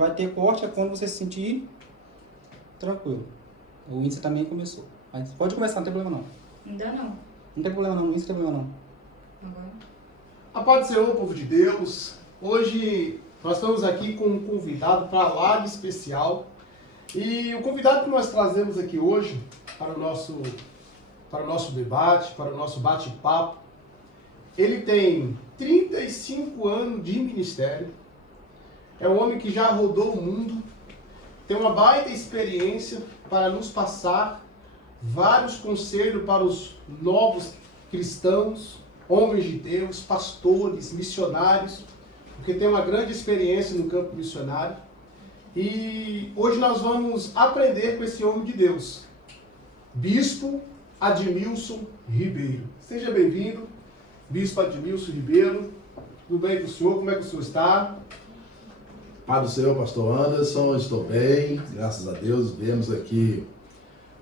vai ter corte é quando você se sentir tranquilo. O índice também começou. Mas pode começar, não tem problema não. Ainda não. Não tem problema não, no índice não tem problema não. Agora. A paz do Senhor, povo de Deus. Hoje nós estamos aqui com um convidado para lá de especial. E o convidado que nós trazemos aqui hoje para o nosso debate, para o nosso bate-papo, ele tem 35 anos de ministério, é um homem que já rodou o mundo, tem uma baita experiência para nos passar vários conselhos para os novos cristãos, homens de Deus, pastores, missionários, porque tem uma grande experiência no campo missionário. E hoje nós vamos aprender com esse homem de Deus, Bispo Admilson Ribeiro. Seja bem-vindo, Bispo Admilson Ribeiro. Tudo bem com o senhor? Como é que o senhor está? Pai do Senhor, pastor Anderson, estou bem, graças a Deus. Viemos aqui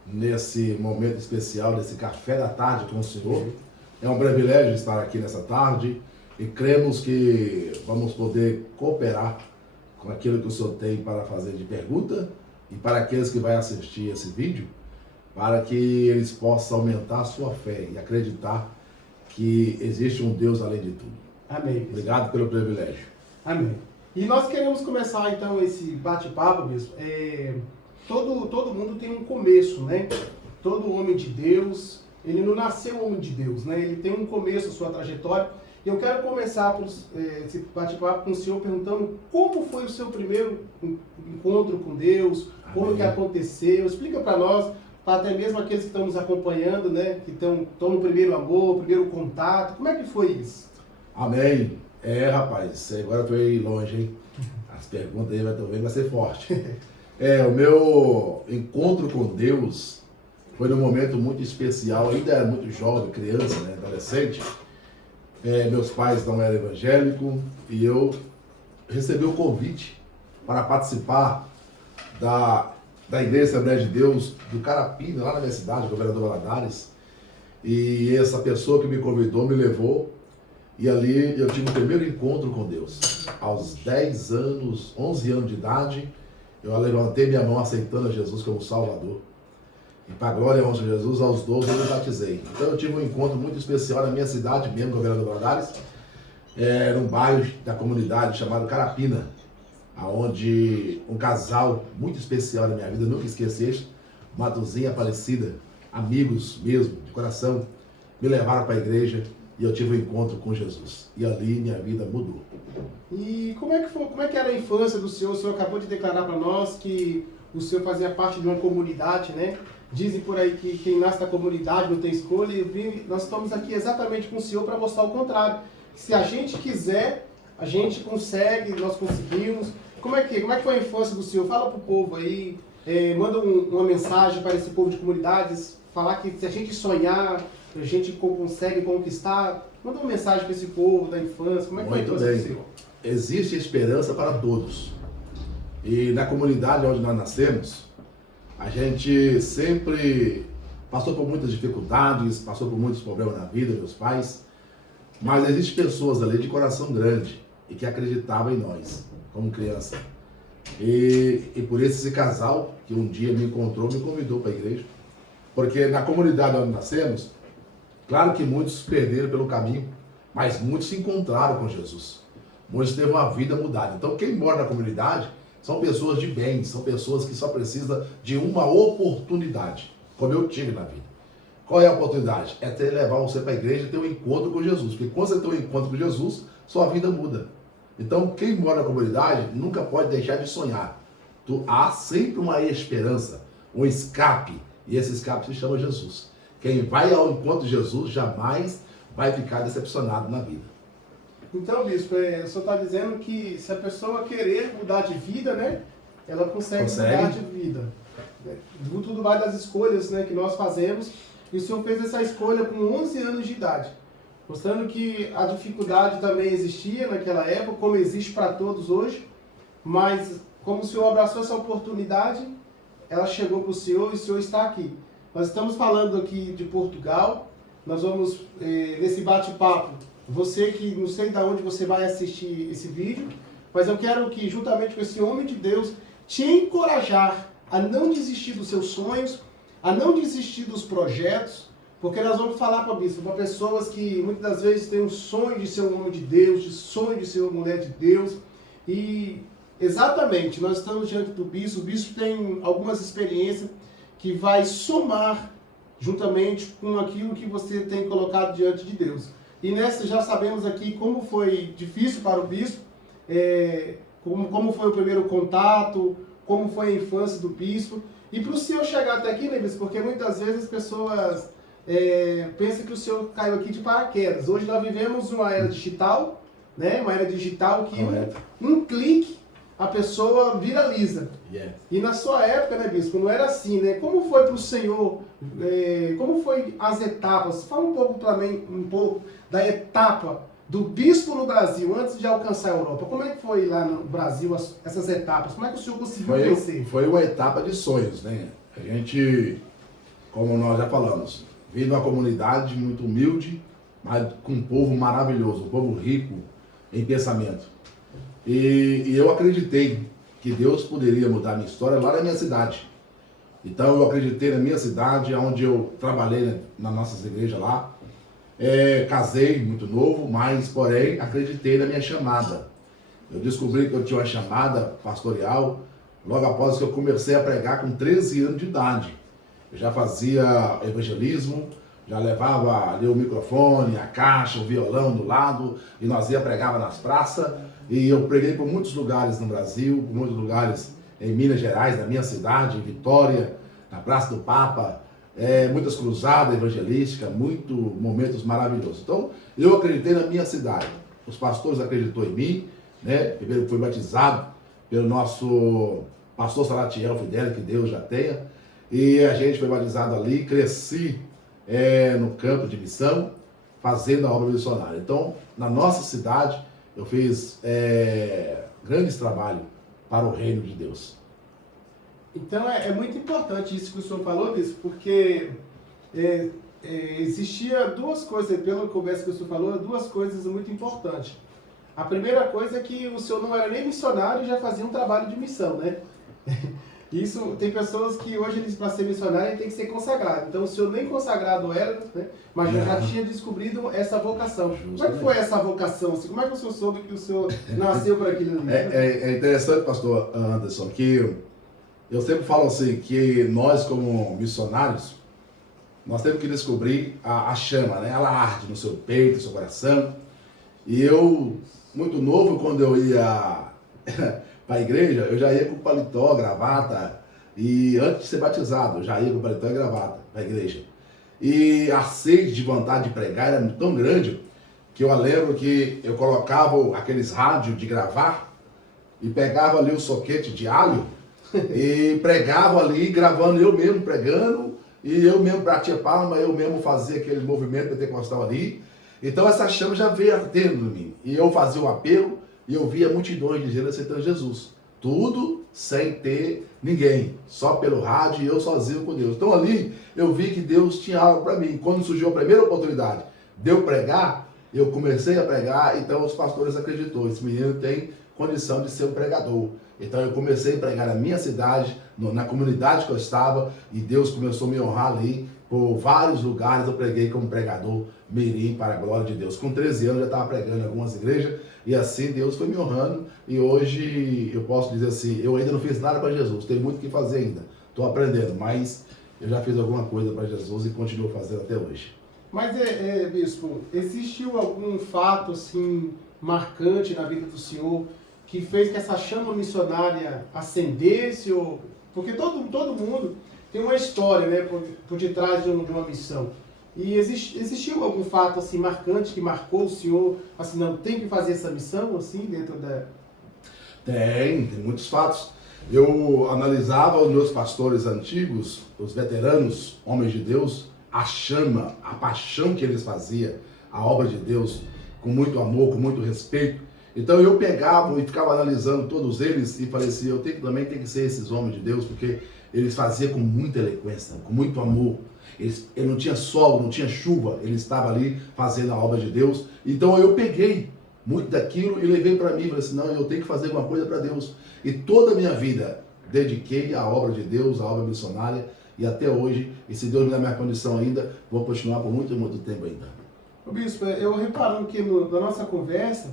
nesse momento especial, desse café da tarde com o senhor. É um privilégio estar aqui nessa tarde e cremos que vamos poder cooperar com aquilo que o senhor tem para fazer de pergunta e para aqueles que vão assistir esse vídeo, para que eles possam aumentar a sua fé e acreditar que existe um Deus além de tudo. Amém. Obrigado pelo privilégio. Amém. E nós queremos começar então esse bate-papo, Bispo. Todo mundo tem um começo, né? Todo homem de Deus, ele não nasceu homem de Deus, né? Ele tem um começo, a sua trajetória. E eu quero começar esse bate-papo com o senhor perguntando como foi o seu primeiro encontro com Deus, como Amém. que aconteceu. Explica para nós, para até mesmo aqueles que estão nos acompanhando, né? Que estão no primeiro amor, primeiro contato. Como é que foi isso? Amém. Rapaz, agora eu tô aí longe, hein? As perguntas aí vai ser forte. O meu encontro com Deus foi num momento muito especial, ainda era muito jovem, criança, né, adolescente. Meus pais não eram evangélicos e eu recebi o convite para participar da Igreja Assembleia de Deus do Carapina, lá na minha cidade, Governador Valadares. E essa pessoa que me convidou me levou e ali eu tive o primeiro encontro com Deus. Aos 10 anos, 11 anos de idade, eu levantei minha mão aceitando a Jesus como Salvador. E para a glória e honra de Jesus, aos 12 eu me batizei. Então eu tive um encontro muito especial na minha cidade mesmo, Governador Valadares, num bairro da comunidade chamado Carapina, onde um casal muito especial na minha vida, nunca esqueci isso, Matuzinha e Aparecida, amigos mesmo, de coração, me levaram para a igreja e eu tive um encontro com Jesus. E ali minha vida mudou. E como é que era a infância do senhor? O senhor acabou de declarar para nós que o senhor fazia parte de uma comunidade, né? Dizem por aí que quem nasce da comunidade não tem escolha. E nós estamos aqui exatamente com o senhor para mostrar o contrário. Se a gente quiser, a gente consegue, nós conseguimos. Como é que foi a infância do senhor? Fala para o povo aí, manda uma mensagem para esse povo de comunidades, falar que se a gente sonhar, a gente consegue conquistar. Manda uma mensagem para esse povo da infância. Como é que foi a Muito infância do bem. senhor? Existe esperança para todos. E na comunidade onde nós nascemos, a gente sempre passou por muitas dificuldades, passou por muitos problemas na vida, meus pais, mas existem pessoas ali de coração grande e que acreditavam em nós, como criança. E por isso esse casal, que um dia me encontrou, me convidou para a igreja, porque na comunidade onde nascemos, claro que muitos perderam pelo caminho, mas muitos se encontraram com Jesus. Muitos teve uma vida mudada. Então quem mora na comunidade são pessoas de bem, são pessoas que só precisam de uma oportunidade, como eu tive na vida. Qual é a oportunidade? É levar você para a igreja e ter um encontro com Jesus. Porque quando você tem um encontro com Jesus, sua vida muda. Então quem mora na comunidade nunca pode deixar de sonhar. Há sempre uma esperança, um escape. E esse escape se chama Jesus. Quem vai ao encontro de Jesus jamais vai ficar decepcionado na vida. Então, Bispo, o senhor está dizendo que se a pessoa querer mudar de vida, né, ela consegue mudar de vida. Tudo vai das escolhas, né, que nós fazemos. E o senhor fez essa escolha com 11 anos de idade, mostrando que a dificuldade também existia naquela época, como existe para todos hoje. Mas como o senhor abraçou essa oportunidade, ela chegou para o senhor e o senhor está aqui. Nós estamos falando aqui de Portugal. Nós vamos, nesse bate-papo, você que não sei de onde você vai assistir esse vídeo, mas eu quero que, juntamente com esse homem de Deus, te encorajar a não desistir dos seus sonhos, a não desistir dos projetos, porque nós vamos falar para pessoas que muitas das vezes têm um sonho de ser um homem de Deus, de sonho de ser uma mulher de Deus, e exatamente, nós estamos diante do bispo, o bispo tem algumas experiências que vai somar juntamente com aquilo que você tem colocado diante de Deus. E nessa já sabemos aqui como foi difícil para o bispo, como foi o primeiro contato, como foi a infância do bispo. E para o senhor chegar até aqui, né, bispo? Porque muitas vezes as pessoas pensam que o senhor caiu aqui de paraquedas. Hoje nós vivemos uma era digital, né? Uma era digital que um clique a pessoa viraliza. Yes. E na sua época, né, bispo, não era assim, né? Como foi para o senhor, como foi as etapas? Fala um pouco para mim, um pouco da etapa do bispo no Brasil, antes de alcançar a Europa. Como é que foi lá no Brasil essas etapas? Como é que o senhor conseguiu vencer? Foi uma etapa de sonhos, né? A gente, como nós já falamos, veio de uma comunidade muito humilde, mas com um povo maravilhoso, um povo rico em pensamento. E eu acreditei que Deus poderia mudar a minha história lá na minha cidade. Então eu acreditei na minha cidade, onde eu trabalhei, né, nas nossas igrejas lá. Casei muito novo, mas porém acreditei na minha chamada. Eu descobri que eu tinha uma chamada pastoral logo após que eu comecei a pregar com 13 anos de idade. Eu já fazia evangelismo, já levava ali o microfone, a caixa, o violão do lado, e nós ia pregar nas praças. E eu preguei por muitos lugares no Brasil, por muitos lugares em Minas Gerais, na minha cidade, em Vitória, na Praça do Papa, muitas cruzadas evangelísticas, muitos momentos maravilhosos. Então, eu acreditei na minha cidade. Os pastores acreditou em mim, né? Primeiro fui batizado pelo nosso pastor Salatiel Fidel, que Deus já tenha, e a gente foi batizado ali, cresci no campo de missão, fazendo a obra missionária. Então, na nossa cidade, eu fiz grandes trabalhos para o reino de Deus. Então é muito importante isso que o senhor falou, bispo, porque existia duas coisas, pelo conversa que o senhor falou, duas coisas muito importantes. A primeira coisa é que o senhor não era nem missionário e já fazia um trabalho de missão, né? Isso, tem pessoas que hoje, para ser missionário, tem que ser consagrado. Então, o senhor nem consagrado era, né? Mas já tinha descobrido essa vocação. Como é que foi essa vocação? Assim? Como é que o senhor soube que o senhor nasceu para aquilo ali? É interessante, pastor Anderson, que eu sempre falo assim, que nós como missionários, nós temos que descobrir a chama, né? Ela arde no seu peito, no seu coração. E eu, muito novo, quando eu ia para a igreja, eu já ia com paletó, gravata, e antes de ser batizado, eu já ia com paletó e gravata para a igreja. E a sede de vontade de pregar era tão grande, que eu lembro que eu colocava aqueles rádios de gravar, e pegava ali o soquete de alho, e pregava ali, gravando eu mesmo pregando, e eu mesmo batia palma, eu mesmo fazia aquele movimento pentecostal ali. Então essa chama já veio ardendo em mim, e eu fazia o apelo, e eu via multidões de gente aceitando Jesus. Tudo sem ter ninguém, só pelo rádio e eu sozinho com Deus. Então ali eu vi que Deus tinha algo para mim. Quando surgiu a primeira oportunidade de eu pregar, eu comecei a pregar, então os pastores acreditou, esse menino tem condição de ser um pregador. Então eu comecei a pregar na minha cidade, na comunidade que eu estava, e Deus começou a me honrar ali. Por vários lugares eu preguei como pregador mirim para a glória de Deus. Com 13 anos eu já estava pregando em algumas igrejas, e assim Deus foi me honrando, e hoje eu posso dizer assim, eu ainda não fiz nada para Jesus, tem muito o que fazer ainda, estou aprendendo, mas eu já fiz alguma coisa para Jesus e continuo fazendo até hoje. Mas, bispo, existiu algum fato assim marcante na vida do senhor que fez que essa chama missionária acendesse? Porque todo mundo tem uma história, né, por detrás de uma missão. E existiu algum fato assim marcante que marcou o senhor, assim, não, tem que fazer essa missão, assim, dentro da... Tem muitos fatos. Eu analisava os meus pastores antigos, os veteranos, homens de Deus, a chama, a paixão que eles faziam, a obra de Deus, com muito amor, com muito respeito. Então eu pegava e ficava analisando todos eles e falei assim, eu também tenho que ser esses homens de Deus, porque eles faziam com muita eloquência, com muito amor. Ele não tinha sol, não tinha chuva, ele estava ali fazendo a obra de Deus. Então eu peguei muito daquilo e levei para mim, falei assim, não, eu tenho que fazer alguma coisa para Deus. E toda a minha vida dediquei à obra de Deus, à obra missionária, e até hoje, e se Deus me dá minha condição ainda, vou continuar por muito, muito tempo ainda. Ô Bispo, eu reparando que na nossa conversa,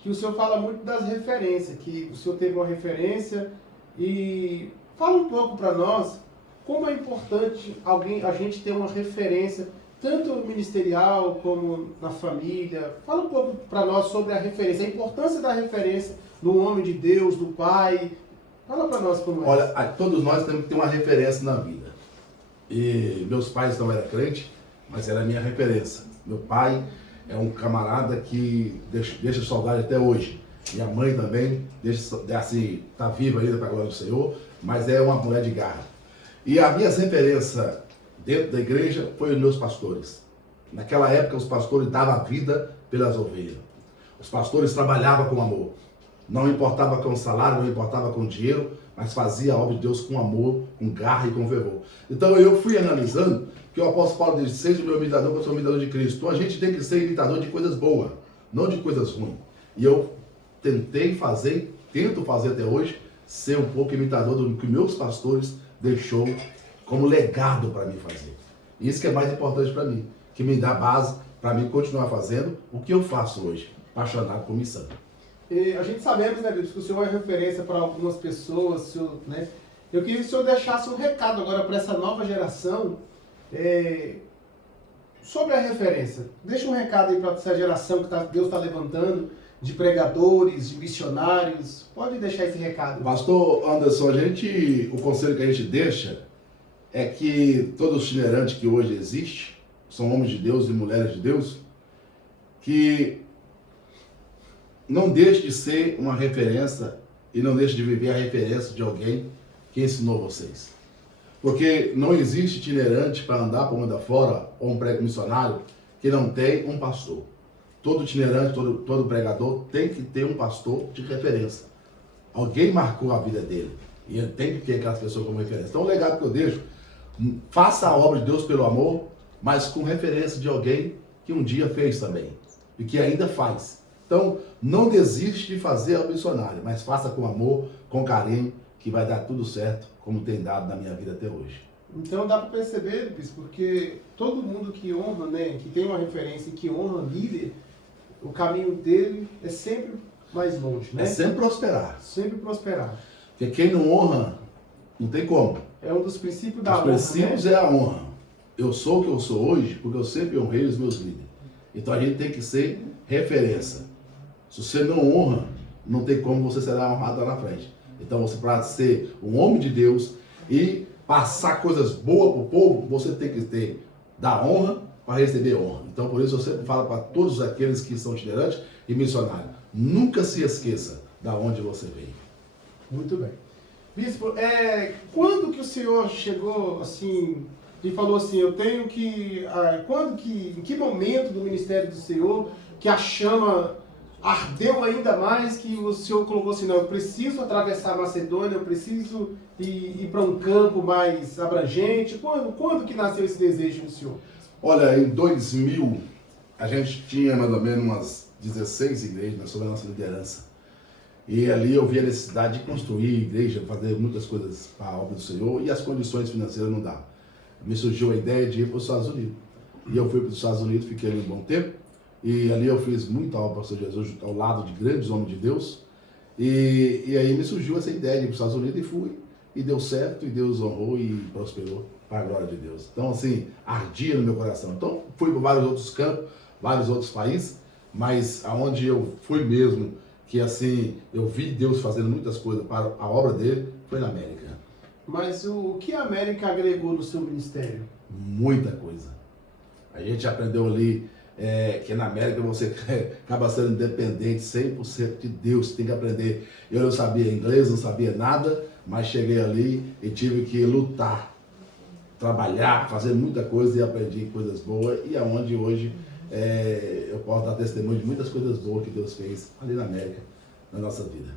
que o senhor fala muito das referências, que o senhor teve uma referência, e fala um pouco para nós como é importante a gente ter uma referência, tanto ministerial como na família. Fala um pouco para nós sobre a referência, a importância da referência no homem de Deus, do Pai. Fala para nós como é. Olha, todos nós temos que ter uma referência na vida. E meus pais não eram crentes, mas era a minha referência. Meu pai é um camarada que deixa saudade até hoje. Minha mãe também, assim, tá viva ainda para a glória do Senhor, mas é uma mulher de garra. E a minha referência dentro da igreja foi os meus pastores. Naquela época, os pastores davam a vida pelas ovelhas. Os pastores trabalhavam com amor. Não importava com o salário, não importava com o dinheiro, mas fazia a obra de Deus com amor, com garra e com fervor. Então eu fui analisando que o apóstolo Paulo diz, seja o meu imitador, que eu sou o imitador de Cristo. Então a gente tem que ser imitador de coisas boas, não de coisas ruins. E eu tento fazer até hoje, ser um pouco imitador do que meus pastores deixou como legado para mim fazer. Isso que é mais importante para mim, que me dá base para mim continuar fazendo o que eu faço hoje, apaixonado por missão. E a gente sabemos, né, Bispo, que o senhor é referência para algumas pessoas, senhor, né? Eu queria que o senhor deixasse um recado agora para essa nova geração sobre a referência. Deixa um recado aí para essa geração que Deus está levantando, de pregadores, de missionários. Pode deixar esse recado. Pastor Anderson, o conselho que a gente deixa é que todos os itinerantes que hoje existem, são homens de Deus e mulheres de Deus, que não deixe de ser uma referência e não deixe de viver a referência de alguém que ensinou vocês. Porque não existe itinerante para andar por mundo afora ou um prego missionário que não tem um pastor. Todo itinerante, todo pregador tem que ter um pastor de referência. Alguém marcou a vida dele e ele tem que ter aquelas pessoas como referência. Então o legado que eu deixo, faça a obra de Deus pelo amor, mas com referência de alguém que um dia fez também e que ainda faz. Então, não desiste de fazer a missionária, mas faça com amor, com carinho, que vai dar tudo certo, como tem dado na minha vida até hoje. Então dá para perceber, Bispo, porque todo mundo que honra, né, que tem uma referência e que honra líder, o caminho dele é sempre mais longe, né? É sempre prosperar. Sempre prosperar. Porque quem não honra, não tem como. É um dos princípios da honra, Os princípios, né? É a honra. Eu sou o que eu sou hoje porque eu sempre honrei os meus líderes. Então a gente tem que ser referência. Se você não honra, não tem como você será honrado lá na frente. Então você, para ser um homem de Deus e passar coisas boas para o povo, você tem que dar honra para receber honra. Então por isso eu sempre falo para todos aqueles que são itinerantes e missionários, nunca se esqueça da onde você veio. Muito bem. Bispo, quando que o senhor chegou assim e falou assim, eu tenho que... em que momento do ministério do senhor que a chama ardeu ainda mais, que o senhor colocou assim, não, eu preciso atravessar a Macedônia, eu preciso ir para um campo mais abrangente? Quando que nasceu esse desejo do senhor? Olha, em 2000, a gente tinha mais ou menos umas 16 igrejas sob a nossa liderança. E ali eu vi a necessidade de construir igreja, fazer muitas coisas para a obra do Senhor, e as condições financeiras não davam. Me surgiu a ideia de ir para os Estados Unidos. E eu fui para os Estados Unidos, fiquei ali um bom tempo, e ali eu fiz muita obra para o Senhor Jesus, ao lado de grandes homens de Deus. E aí me surgiu essa ideia de ir para os Estados Unidos, e fui, e deu certo, e Deus honrou e prosperou para a glória de Deus. Então, assim, ardia no meu coração. Então, fui para vários outros campos, vários outros países, mas aonde eu fui mesmo, que assim, eu vi Deus fazendo muitas coisas para a obra dele, foi na América. Mas o que a América agregou no seu ministério? Muita coisa. A gente aprendeu ali que na América você acaba sendo independente 100% de Deus, tem que aprender. Eu não sabia inglês, não sabia nada, mas cheguei ali e tive que lutar, trabalhar, fazer muita coisa e aprendi coisas boas, e aonde hoje eu posso dar testemunho de muitas coisas boas que Deus fez ali na América, na nossa vida.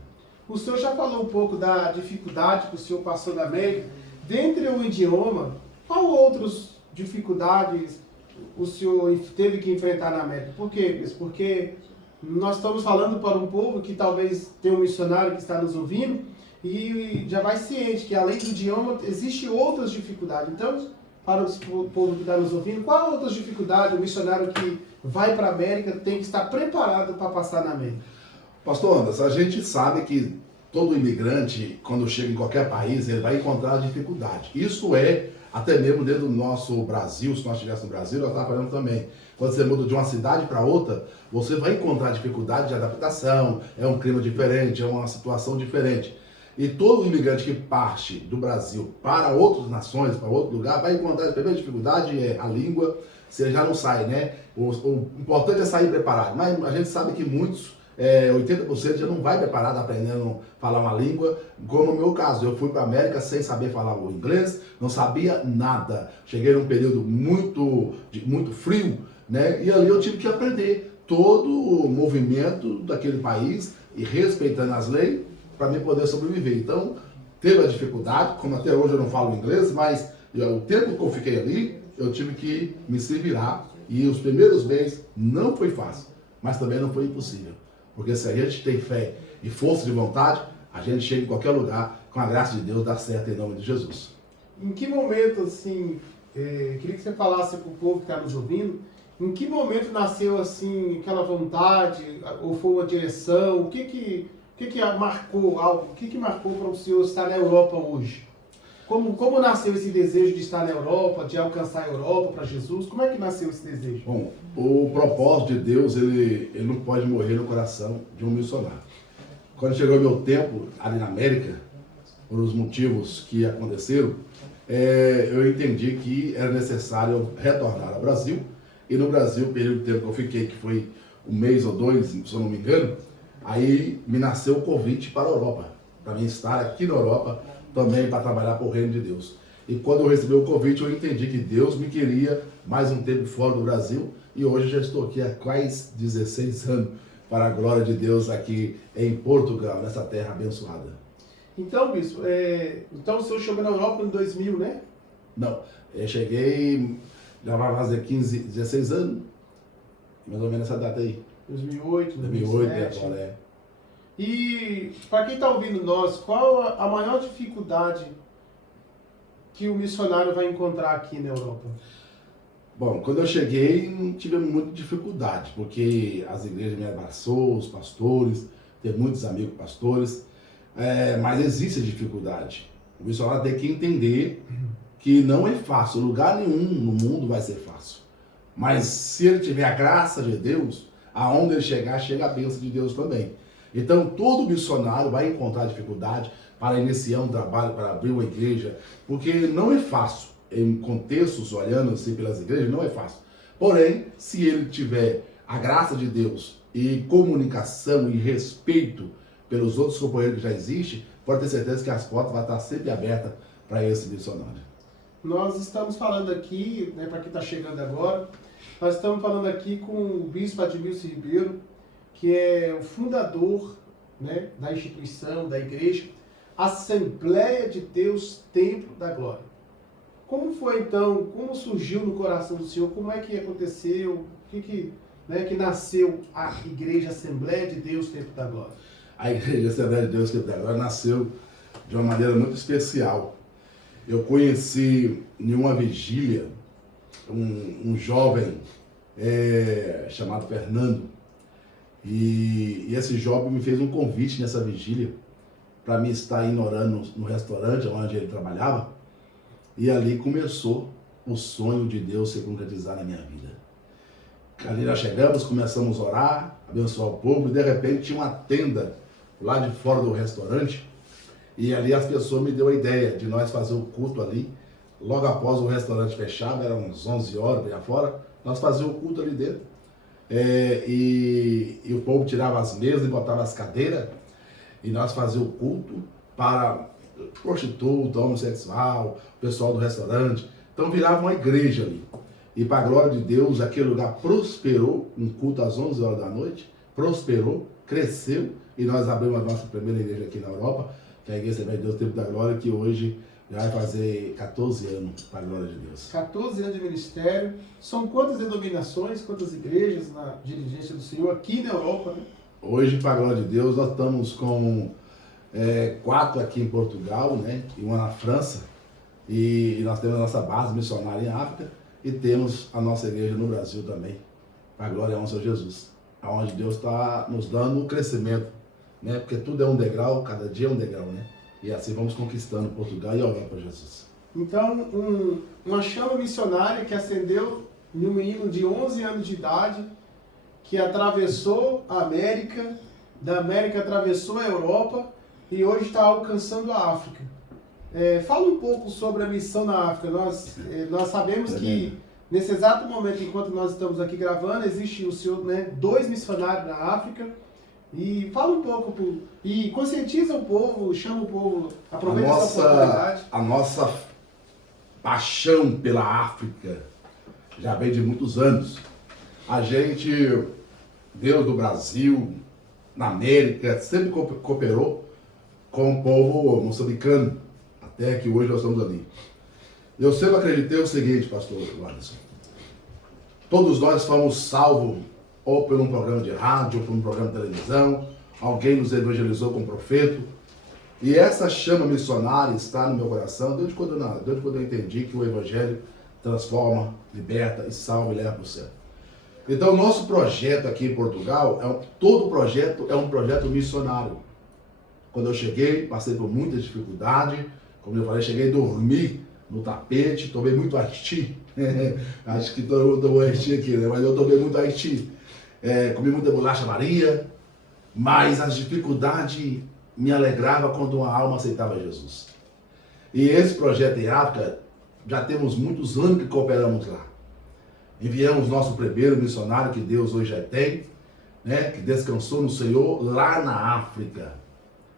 O senhor já falou um pouco da dificuldade que o senhor passou na América. Dentre o idioma, qual outras dificuldades o senhor teve que enfrentar na América? Por quê? Porque Nós estamos falando para um povo que talvez tenha um missionário que está nos ouvindo e já vai ciente que além do idioma existem outras dificuldades. Então, para o povo que está nos ouvindo, qual outras dificuldades o missionário que vai para a América tem que estar preparado para passar na América? Pastor Anderson, a gente sabe que todo imigrante, quando chega em qualquer país, ele vai encontrar dificuldade. Isso é até mesmo dentro do nosso Brasil, se nós estivéssemos no Brasil, nós estamos falando também. Quando você muda de uma cidade para outra, você vai encontrar dificuldade de adaptação, é um clima diferente, é uma situação diferente. E todo imigrante que parte do Brasil para outras nações, para outro lugar, vai encontrar a primeira dificuldade é a língua, você já não sai, né? O importante é sair preparado, mas a gente sabe que muitos 80% já não vai preparado aprendendo a falar uma língua, como no meu caso. Eu fui para a América sem saber falar o inglês, não sabia nada. Cheguei num período muito frio, né? E ali eu tive que aprender todo o movimento daquele país e respeitando as leis para mim poder sobreviver. Então, teve a dificuldade, como até hoje eu não falo inglês, mas o tempo que eu fiquei ali, eu tive que me se virar. E os primeiros meses não foi fácil, mas também não foi impossível. Porque se a gente tem fé e força de vontade, a gente chega em qualquer lugar, com a graça de Deus, dá certo em nome de Jesus. Em que momento, assim, queria que você falasse para o povo que está nos ouvindo, em que momento nasceu, assim, aquela vontade, ou foi uma direção, o que marcou algo, o que marcou para o senhor estar na Europa hoje? Como nasceu esse desejo de estar na Europa, de alcançar a Europa para Jesus? Como é que nasceu esse desejo? Bom, o propósito de Deus, ele não pode morrer no coração de um missionário. Quando chegou o meu tempo ali na América, por os motivos que aconteceram, eu entendi que era necessário retornar ao Brasil. E no Brasil, o período de tempo que eu fiquei, que foi um mês ou dois, se eu não me engano, aí me nasceu o convite para a Europa, para mim estar aqui na Europa, também para trabalhar para o reino de Deus. E quando eu recebi o convite, eu entendi que Deus me queria mais um tempo fora do Brasil, e hoje já estou aqui há quase 16 anos, para a glória de Deus, aqui em Portugal, nessa terra abençoada. Então, bispo, então o senhor chegou na Europa em 2000, né? Não, eu cheguei, já vai fazer 16 anos, mais ou menos essa data aí. 2008, 2008, 2007. agora E para quem está ouvindo nós, qual a maior dificuldade que o missionário vai encontrar aqui na Europa? Bom, quando eu cheguei, tivemos muita dificuldade, porque as igrejas me abraçou, os pastores, tenho muitos amigos pastores, mas existe a dificuldade. O missionário tem que entender que não é fácil, lugar nenhum no mundo vai ser fácil. Mas se ele tiver a graça de Deus, aonde ele chegar, chega a bênção de Deus também. Então, todo missionário vai encontrar dificuldade para iniciar um trabalho, para abrir uma igreja, porque não é fácil. Em contextos, olhando assim pelas igrejas, não é fácil. Porém, se ele tiver a graça de Deus e comunicação e respeito pelos outros companheiros que já existem, pode ter certeza que as portas vão estar sempre abertas para esse missionário. Nós estamos falando aqui, né, para quem está chegando agora, nós estamos falando aqui com o bispo Admilson Ribeiro, que é o fundador, né, da instituição, da igreja, Assembleia de Deus Templo da Glória. Como foi então, como surgiu no coração do senhor, como é que aconteceu, que nasceu a igreja Assembleia de Deus Templo da Glória? A igreja Assembleia de Deus Templo da Glória nasceu de uma maneira muito especial. Eu conheci em uma vigília um jovem chamado Fernando, e esse jovem me fez um convite nessa vigília para mim estar indo orando no restaurante onde ele trabalhava, e ali começou o sonho de Deus se concretizar na minha vida. Ali nós chegamos, começamos a orar, abençoar o povo, e de repente tinha uma tenda lá de fora do restaurante, e ali as pessoas me deu a ideia de nós fazer o culto ali, logo após o restaurante fechado, eram uns 11 horas para fora, nós fazíamos o culto ali dentro, e o povo tirava as mesas e botava as cadeiras, e nós fazíamos o culto para prostituta, homossexual, pessoal do restaurante. Então virava uma igreja ali. E para a glória de Deus, aquele lugar prosperou, um culto às 11 horas da noite, prosperou, cresceu, e nós abrimos a nossa primeira igreja aqui na Europa, que é a Igreja Assembleia de Deus Templo da Glória, que hoje Já vai fazer 14 anos, para a glória de Deus. 14 anos de ministério. São quantas denominações, quantas igrejas na dirigência do Senhor aqui na Europa, né? Hoje, para a glória de Deus, nós estamos com 4 aqui em Portugal, né? E uma na França. E nós temos a nossa base missionária em África e temos a nossa igreja no Brasil também, para a glória ao Senhor Jesus. Onde Deus está nos dando um crescimento, né? Porque tudo é um degrau, cada dia é um degrau, né? E assim vamos conquistando Portugal e a Europa, Jesus. Então, uma chama missionária que acendeu em um menino de 11 anos de idade, que atravessou a América, da América atravessou a Europa e hoje está alcançando a África. Fala um pouco sobre a missão na África. Nós sabemos que nesse exato momento, enquanto nós estamos aqui gravando, existe o senhor, né, 2 missionários na África. E fala um pouco, e conscientiza o povo, chama o povo, aproveita essa oportunidade. A nossa paixão pela África já vem de muitos anos. A gente, Deus do Brasil, na América, sempre cooperou com o povo moçambicano, até que hoje nós estamos ali. Eu sempre acreditei o seguinte, pastor Anderson, todos nós fomos salvos ou por um programa de rádio, ou por um programa de televisão, alguém nos evangelizou como profeta. E essa chama missionária está no meu coração desde quando eu entendi que o Evangelho transforma, liberta e salva e leva para o céu. Então, o nosso projeto aqui em Portugal, todo projeto é um projeto missionário. Quando eu cheguei, passei por muita dificuldade, como eu falei, cheguei a dormir no tapete, tomei muito Haiti. Acho que todo mundo tomou Haiti aqui, né? Mas eu tomei muito Haiti. Comi muita bolacha Maria, mas as dificuldades me alegrava quando uma alma aceitava Jesus. E esse projeto em África, já temos muitos anos que cooperamos lá. Enviamos nosso primeiro missionário, que Deus hoje já tem, né, que descansou no Senhor lá na África,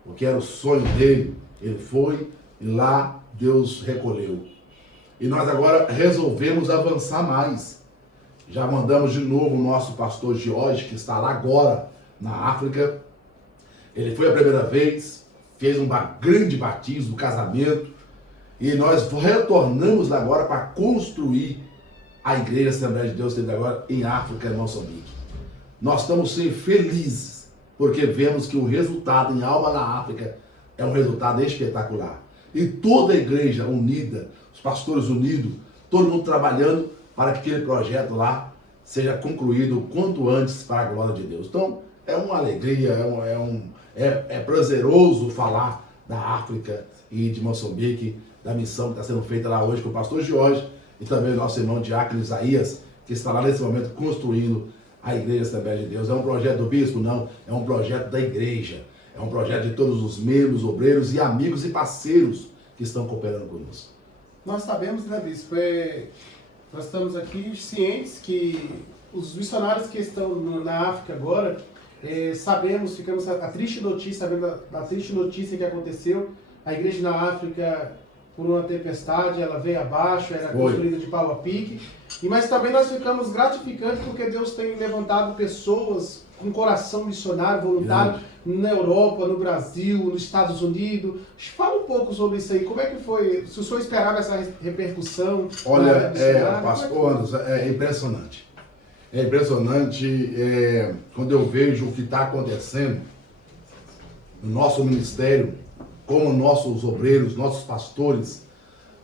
porque era o sonho dele. Ele foi e lá Deus recolheu. E nós agora resolvemos avançar mais. Já mandamos de novo o nosso pastor Jorge, que está lá agora na África. Ele foi a primeira vez, fez um grande batismo, casamento, e nós retornamos agora para construir a Igreja Assembleia de Deus que tem agora em África e Moçambique. Nós estamos sendo felizes, porque vemos que o resultado em alma na África é um resultado espetacular. E toda a igreja unida, os pastores unidos, todo mundo trabalhando para que aquele projeto lá seja concluído o quanto antes para a glória de Deus. Então, é uma alegria, é prazeroso falar da África e de Moçambique, da missão que está sendo feita lá hoje com o pastor Jorge e também o nosso irmão Diácono Isaías, que está lá nesse momento construindo a Igreja Assembleia de Deus. É um projeto do bispo? Não, é um projeto da igreja. É um projeto de todos os membros, obreiros e amigos e parceiros que estão cooperando conosco. Nós sabemos, né, bispo, nós estamos aqui cientes que os missionários que estão na África agora, ficamos a triste notícia, sabendo da triste notícia que aconteceu. A igreja na África, por uma tempestade, ela veio abaixo, era construída de pau a pique. Mas também nós ficamos gratificantes porque Deus tem levantado pessoas com coração missionário, voluntário, na Europa, no Brasil, nos Estados Unidos. Fala um pouco sobre isso aí. Como é que foi? Se o senhor esperava essa repercussão? Olha, pastor Anderson, é impressionante. É impressionante quando eu vejo o que está acontecendo no nosso ministério, como nossos obreiros, nossos pastores,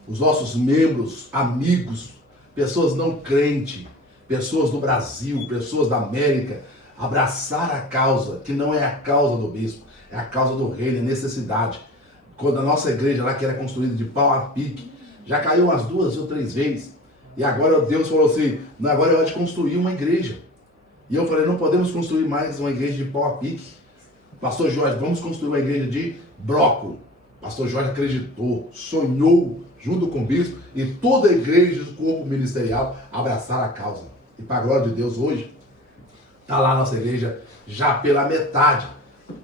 os nossos membros, amigos, pessoas não crentes, pessoas do Brasil, pessoas da América, abraçar a causa, que não é a causa do bispo, é a causa do reino, é necessidade. Quando a nossa igreja lá, que era construída de pau a pique, já caiu umas 2 ou 3 vezes. E agora Deus falou assim, não, agora eu vou te construir uma igreja. E eu falei, não podemos construir mais uma igreja de pau a pique. Pastor Jorge, vamos construir uma igreja de bloco. Pastor Jorge acreditou, sonhou junto com o bispo e toda a igreja do corpo ministerial abraçaram a causa. E para a glória de Deus, hoje, está lá a nossa igreja já pela metade.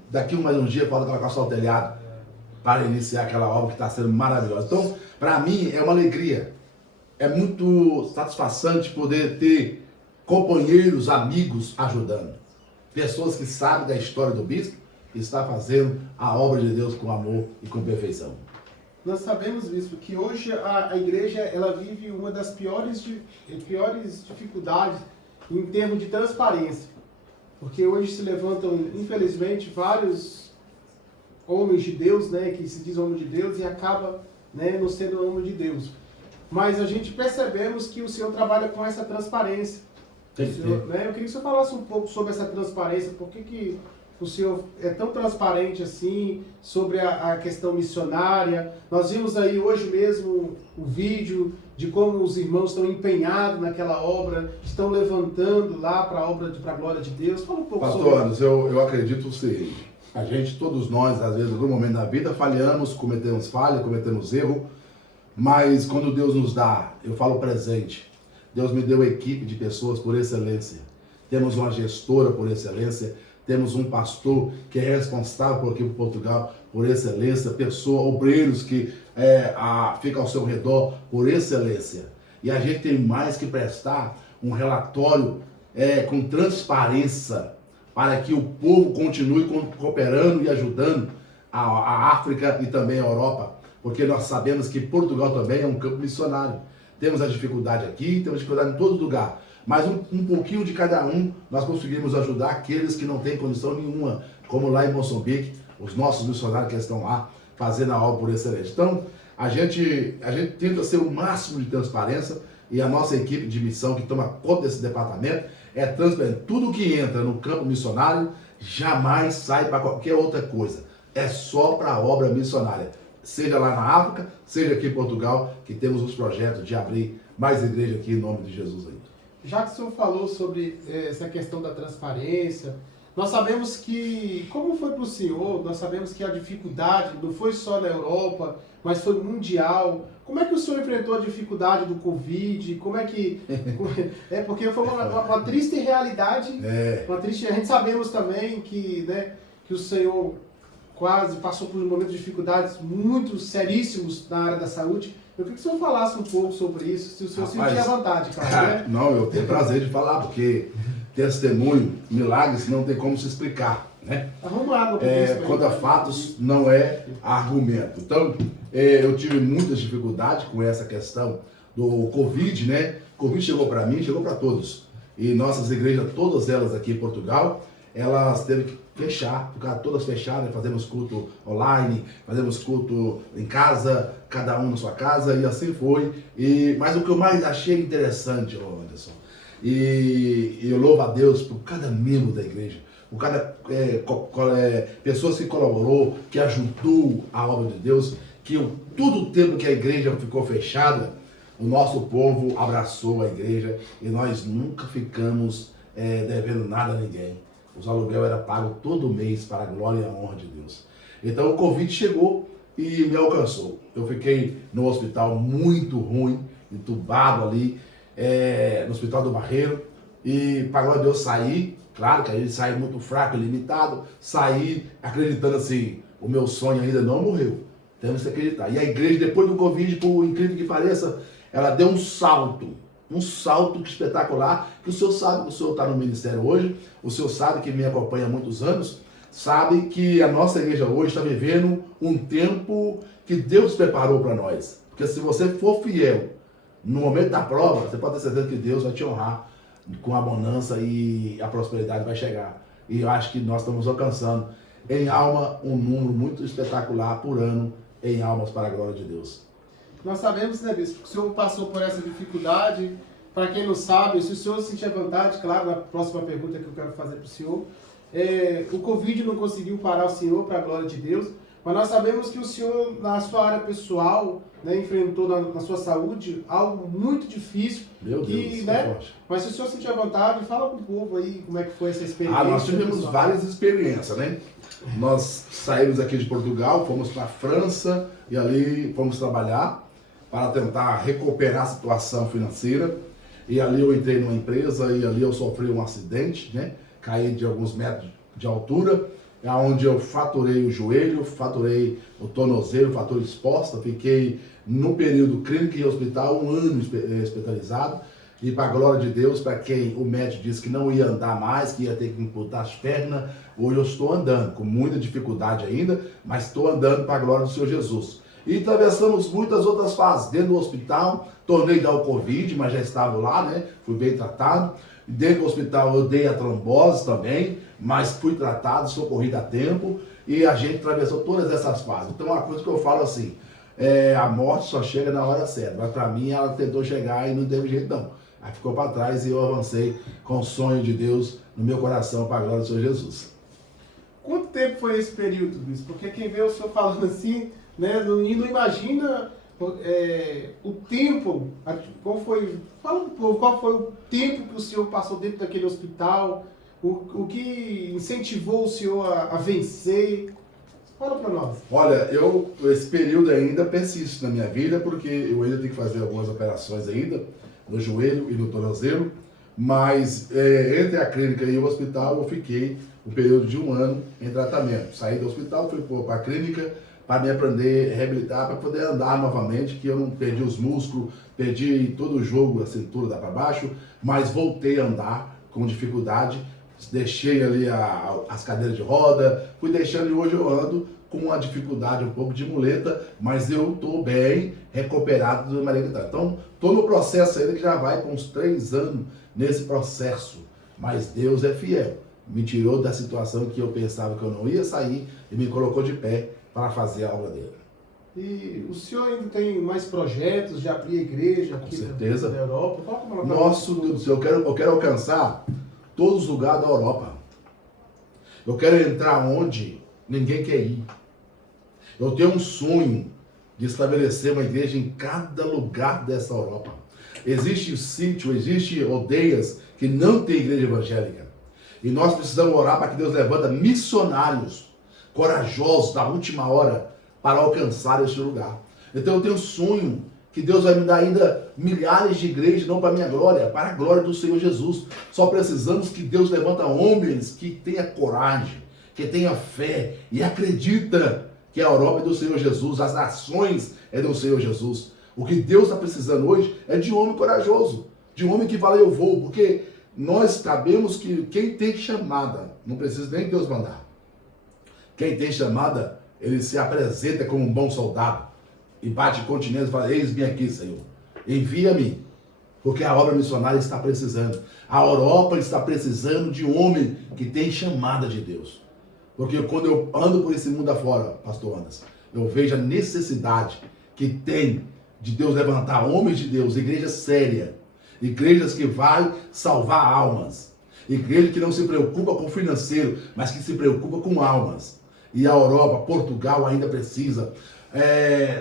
Daqui mais um dia pode colocar só o telhado para iniciar aquela obra que está sendo maravilhosa. Então, para mim, é uma alegria. É muito satisfação poder ter companheiros, amigos ajudando. Pessoas que sabem da história do bispo e está fazendo a obra de Deus com amor e com perfeição. Nós sabemos, bispo, que hoje a igreja ela vive uma das piores dificuldades em termos de transparência. Porque hoje se levantam, infelizmente, vários homens de Deus, né, que se diz homem de Deus e acaba, né, não sendo homem de Deus. Mas a gente percebemos que o Senhor trabalha com essa transparência. Senhor, né, eu queria que o senhor falasse um pouco sobre essa transparência, por que o senhor é tão transparente assim, sobre a questão missionária. Nós vimos aí hoje mesmo o vídeo de como os irmãos estão empenhados naquela obra, estão levantando lá para a obra, para a glória de Deus. Fala um pouco sobre isso. Pastor Anderson, eu acredito o seguinte, a gente, todos nós, às vezes, em algum momento da vida, falhamos, cometemos falha, cometemos erro, mas quando Deus nos dá, eu falo presente, Deus me deu equipe de pessoas por excelência. Temos uma gestora por excelência, temos um pastor que é responsável por aqui por Portugal por excelência, obreiros que ficam ao seu redor por excelência. E a gente tem mais que prestar um relatório com transparência para que o povo continue cooperando e ajudando a África e também a Europa, porque nós sabemos que Portugal também é um campo missionário. Temos a dificuldade aqui, temos dificuldade em todo lugar. Mas um pouquinho de cada um, nós conseguimos ajudar aqueles que não têm condição nenhuma, como lá em Moçambique, os nossos missionários que estão lá fazendo a obra por excelência. Então, a gente tenta ser o máximo de transparência e a nossa equipe de missão que toma conta desse departamento é transparente. Tudo que entra no campo missionário jamais sai para qualquer outra coisa. É só para a obra missionária. Seja lá na África, seja aqui em Portugal, que temos os projetos de abrir mais igreja aqui em nome de Jesus aí. Já que o senhor falou sobre essa questão da transparência, nós sabemos que, como foi para o senhor, nós sabemos que a dificuldade não foi só na Europa, mas foi mundial. Como é que o senhor enfrentou a dificuldade do Covid? Como é que... porque foi uma triste realidade. Uma triste... A gente sabemos também que, né, que o senhor quase passou por um momento de dificuldades muito seríssimos na área da saúde. Eu queria que o senhor falasse um pouco sobre isso, se o senhor sentir à vontade, claro, né? Não, eu tenho prazer de falar, porque testemunho, milagres, não tem como se explicar, né? Arruma água quanto a fatos, não é argumento. Então, eu tive muitas dificuldades com essa questão do Covid, né? O Covid chegou para mim, chegou para todos. E nossas igrejas, todas elas aqui em Portugal, elas teve que fechar, ficar todas fechadas, fazemos culto online, fazemos culto em casa, cada um na sua casa, e assim foi. Mas o que eu mais achei interessante, Anderson, e eu louvo a Deus por cada membro da igreja, por cada pessoa que colaborou, que ajudou a obra de Deus, que todo o tempo que a igreja ficou fechada, o nosso povo abraçou a igreja e nós nunca ficamos devendo nada a ninguém. Os aluguel era pago todo mês para a glória e a honra de Deus. Então o Covid chegou e me alcançou. Eu fiquei no hospital muito ruim, entubado ali, no Hospital do Barreiro, e para a glória de Deus saí, claro que a gente sai muito fraco, limitado, saí acreditando assim, o meu sonho ainda não morreu, temos que acreditar. E a igreja, depois do Covid, por incrível que pareça, ela deu um salto espetacular, que o senhor sabe que o senhor está no ministério hoje, o senhor sabe que me acompanha há muitos anos, sabe que a nossa igreja hoje está vivendo um tempo que Deus preparou para nós. Porque se você for fiel no momento da prova, você pode ter certeza que Deus vai te honrar com a bonança e a prosperidade vai chegar. E eu acho que nós estamos alcançando em alma um número muito espetacular por ano em almas para a glória de Deus. Nós sabemos, né, bispo, que o senhor passou por essa dificuldade. Para quem não sabe, se o senhor sentir a vontade, claro, na próxima pergunta que eu quero fazer para o senhor, o Covid não conseguiu parar o senhor para a glória de Deus, mas nós sabemos que o senhor, na sua área pessoal, né, enfrentou na sua saúde algo muito difícil. Meu Deus, né? Mas se o senhor sentir a vontade, fala para o povo aí como é que foi essa experiência. Nós tivemos várias experiências, né? Nós saímos aqui de Portugal, fomos para a França e ali fomos trabalhar para tentar recuperar a situação financeira. E ali eu entrei numa empresa e ali eu sofri um acidente, né? Caí de alguns metros de altura, onde eu fraturei o joelho, fraturei o tornozelo, fratura exposta, fiquei no período clínico e hospital 1 ano hospitalizado. E para a glória de Deus, para quem o médico disse que não ia andar mais, que ia ter que amputar as pernas, hoje eu estou andando, com muita dificuldade ainda, mas estou andando para a glória do Senhor Jesus. E atravessamos muitas outras fases. Dentro do hospital, tornei dar o Covid, mas já estava lá, né? Fui bem tratado. Dentro do hospital eu dei a trombose também, mas fui tratado, socorrido a tempo. E a gente atravessou todas essas fases. Então, uma coisa que eu falo assim, a morte só chega na hora certa. Mas para mim, ela tentou chegar e não teve jeito não. Aí ficou para trás e eu avancei com o sonho de Deus no meu coração para a glória do Senhor Jesus. Quanto tempo foi esse período, Luiz? Porque quem vê o senhor falando assim, né, e não imagina o tempo, qual foi, fala pro povo, qual foi o tempo que o senhor passou dentro daquele hospital, o que incentivou o senhor a vencer? Fala para nós. Olha, esse período ainda persiste na minha vida, porque eu ainda tenho que fazer algumas operações ainda, no joelho e no tornozelo, mas entre a clínica e o hospital eu fiquei um período de 1 ano em tratamento. Saí do hospital, fui para a clínica para me aprender a reabilitar, para poder andar novamente, que eu não perdi os músculos, perdi todo o jogo, a cintura dá para baixo, mas voltei a andar com dificuldade, deixei ali as cadeiras de roda, fui deixando e hoje eu ando com uma dificuldade, um pouco de muleta, mas eu estou bem recuperado do maneira que está. Então, estou no processo ainda que já vai com uns 3 anos nesse processo, mas Deus é fiel. Me tirou da situação que eu pensava que eu não ia sair e me colocou de pé para fazer a obra dele. E o senhor ainda tem mais projetos de abrir a igreja aqui Com certeza. na Europa? Fala como ela tá. Nossa, Deus do céu, eu quero alcançar todos os lugares da Europa. Eu quero entrar onde ninguém quer ir. Eu tenho um sonho de estabelecer uma igreja em cada lugar dessa Europa. Existe sítio, existe aldeias que não tem igreja evangélica. E nós precisamos orar para que Deus levanta missionários corajosos da última hora para alcançar esse lugar. Então eu tenho um sonho que Deus vai me dar ainda milhares de igrejas, não para a minha glória, para a glória do Senhor Jesus. Só precisamos que Deus levanta homens que tenha coragem, que tenha fé e acredita que a Europa é do Senhor Jesus, as nações é do Senhor Jesus. O que Deus está precisando hoje é de um homem corajoso, de um homem que fala eu vou, porque nós sabemos que quem tem chamada, não precisa nem Deus mandar. Quem tem chamada, ele se apresenta como um bom soldado e bate continentes e fala, eis-me aqui, Senhor, envia-me, porque a obra missionária está precisando. A Europa está precisando de um homem que tem chamada de Deus. Porque quando eu ando por esse mundo afora, pastor Anderson, eu vejo a necessidade que tem de Deus levantar homens de Deus, igreja séria, igrejas que vai salvar almas, igreja que não se preocupa com o financeiro, mas que se preocupa com almas. E a Europa, Portugal ainda precisa,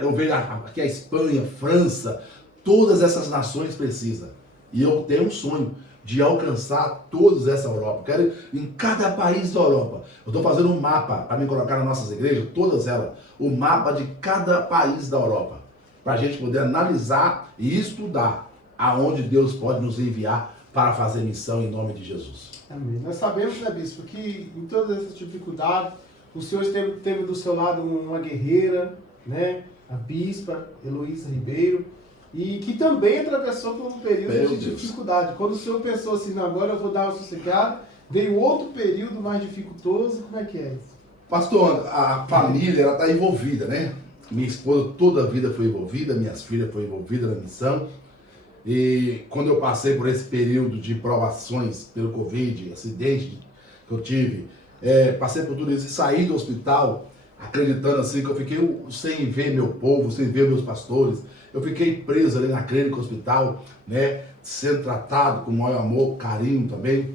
eu vejo aqui a Espanha, França, todas essas nações precisam. E eu tenho um sonho de alcançar todos essa Europa. Quero ir em cada país da Europa. Eu estou fazendo um mapa para me colocar nas nossas igrejas, todas elas, o mapa de cada país da Europa, para a gente poder analisar e estudar aonde Deus pode nos enviar para fazer missão em nome de Jesus. Amém. Nós sabemos, né, bispo, que em todas essas dificuldades, o senhor teve do seu lado uma guerreira, né, a bispa Heloísa Ribeiro, e que também atravessou por um período de dificuldade. Quando o senhor pensou assim, não, agora eu vou dar uma sossegada, veio outro período mais dificultoso, como é que é isso? Pastor, a família, ela está envolvida, né? Minha esposa toda a vida foi envolvida, minhas filhas foram envolvidas na missão. E quando eu passei por esse período de provações pelo Covid, acidente que eu tive, passei por tudo isso e saí do hospital acreditando assim que eu fiquei sem ver meu povo, sem ver meus pastores. Eu fiquei preso ali na clínica, hospital, né, sendo tratado com o maior amor, carinho também,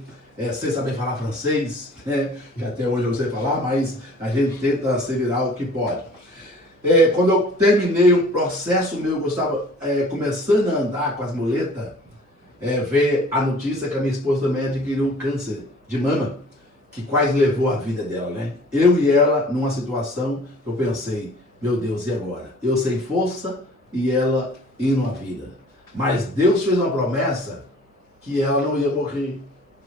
sem saber falar francês, né, que até hoje eu não sei falar, mas a gente tenta se virar o que pode. Quando eu terminei o processo meu, eu estava começando a andar com as muletas, ver a notícia que a minha esposa também adquiriu um câncer de mama, que quase levou a vida dela, né? Eu e ela, numa situação, eu pensei, meu Deus, e agora? Eu sem força e ela indo à vida. Mas Deus fez uma promessa que ela não ia morrer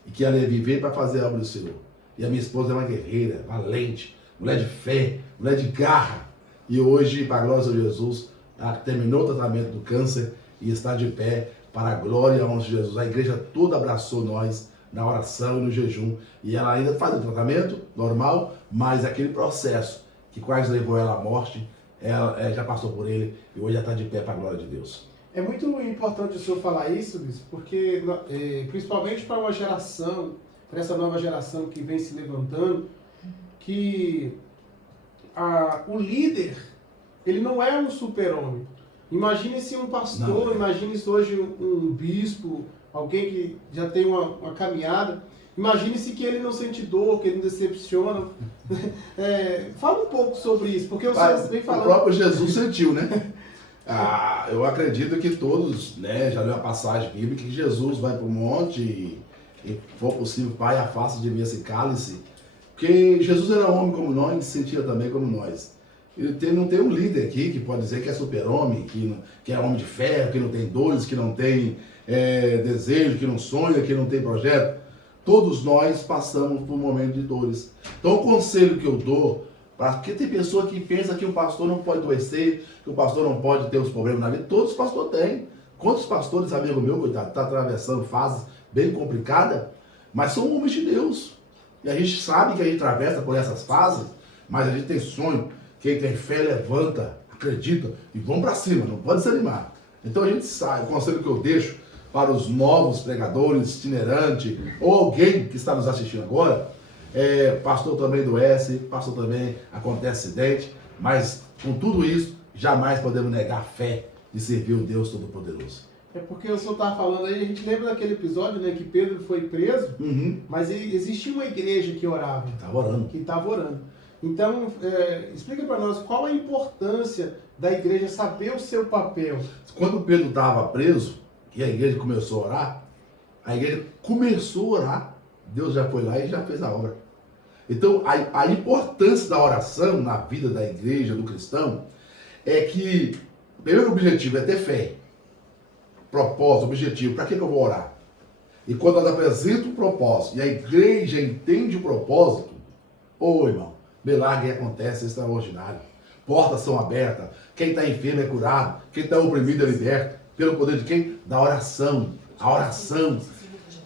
e que ela ia viver para fazer a obra do Senhor. E a minha esposa é uma guerreira, valente, mulher de fé, mulher de garra. E hoje, para a glória de Jesus, ela terminou o tratamento do câncer e está de pé para a glória e a honra de Jesus. A igreja toda abraçou nós na oração e no jejum. E ela ainda faz o tratamento normal, mas aquele processo que quase levou ela à morte, ela já passou por ele e hoje já está de pé para a glória de Deus. É muito importante o senhor falar isso, bispo, porque principalmente para uma geração, para essa nova geração que vem se levantando, que o líder, ele não é um super-homem. Imagine-se um pastor, imagine-se hoje um bispo, alguém que já tem uma caminhada. Imagine-se que ele não sente dor, que ele não decepciona. Fala um pouco sobre isso, porque o senhor vem falando... O próprio Jesus sentiu, né? Eu acredito que todos, né, já leu a passagem bíblica que Jesus vai para o monte e for possível, Pai, afasta de mim esse cálice. Porque Jesus era homem como nós e sentia também como nós. Não tem um líder aqui que pode dizer que é super-homem, que é homem de ferro, que não tem dores, que não tem desejo, que não sonha, que não tem projeto. Todos nós passamos por um momento de dores. Então o conselho que eu dou, porque tem pessoa que pensa que o pastor não pode adoecer, que o pastor não pode ter os problemas na vida. Todos os pastores têm. Quantos pastores, amigo meu, coitado, está atravessando fases bem complicadas, mas são homens de Deus. E a gente sabe que a gente atravessa por essas fases, mas a gente tem sonho. Quem tem fé levanta, acredita e vamos para cima, não pode desanimar. Então a gente sabe, o conselho que eu deixo para os novos pregadores, itinerantes, ou alguém que está nos assistindo agora, pastor também adoece, pastor também acontece acidente, mas com tudo isso, jamais podemos negar a fé de servir o Deus Todo-Poderoso. É porque o senhor estava falando aí, a gente lembra daquele episódio, né, que Pedro foi preso, mas existia uma igreja que orava. Que estava orando. Então, explica para nós qual a importância da igreja saber o seu papel. Quando Pedro estava preso, e a igreja começou a orar, Deus já foi lá e já fez a obra. Então, a importância da oração na vida da igreja, do cristão, é que o primeiro objetivo é ter fé. Propósito, objetivo, para que eu vou orar? E quando nós apresentamos o propósito e a igreja entende o propósito, irmão, milagre acontece extraordinário. Portas são abertas, quem está enfermo é curado, quem está oprimido é liberto. Pelo poder de quem? Da oração. A oração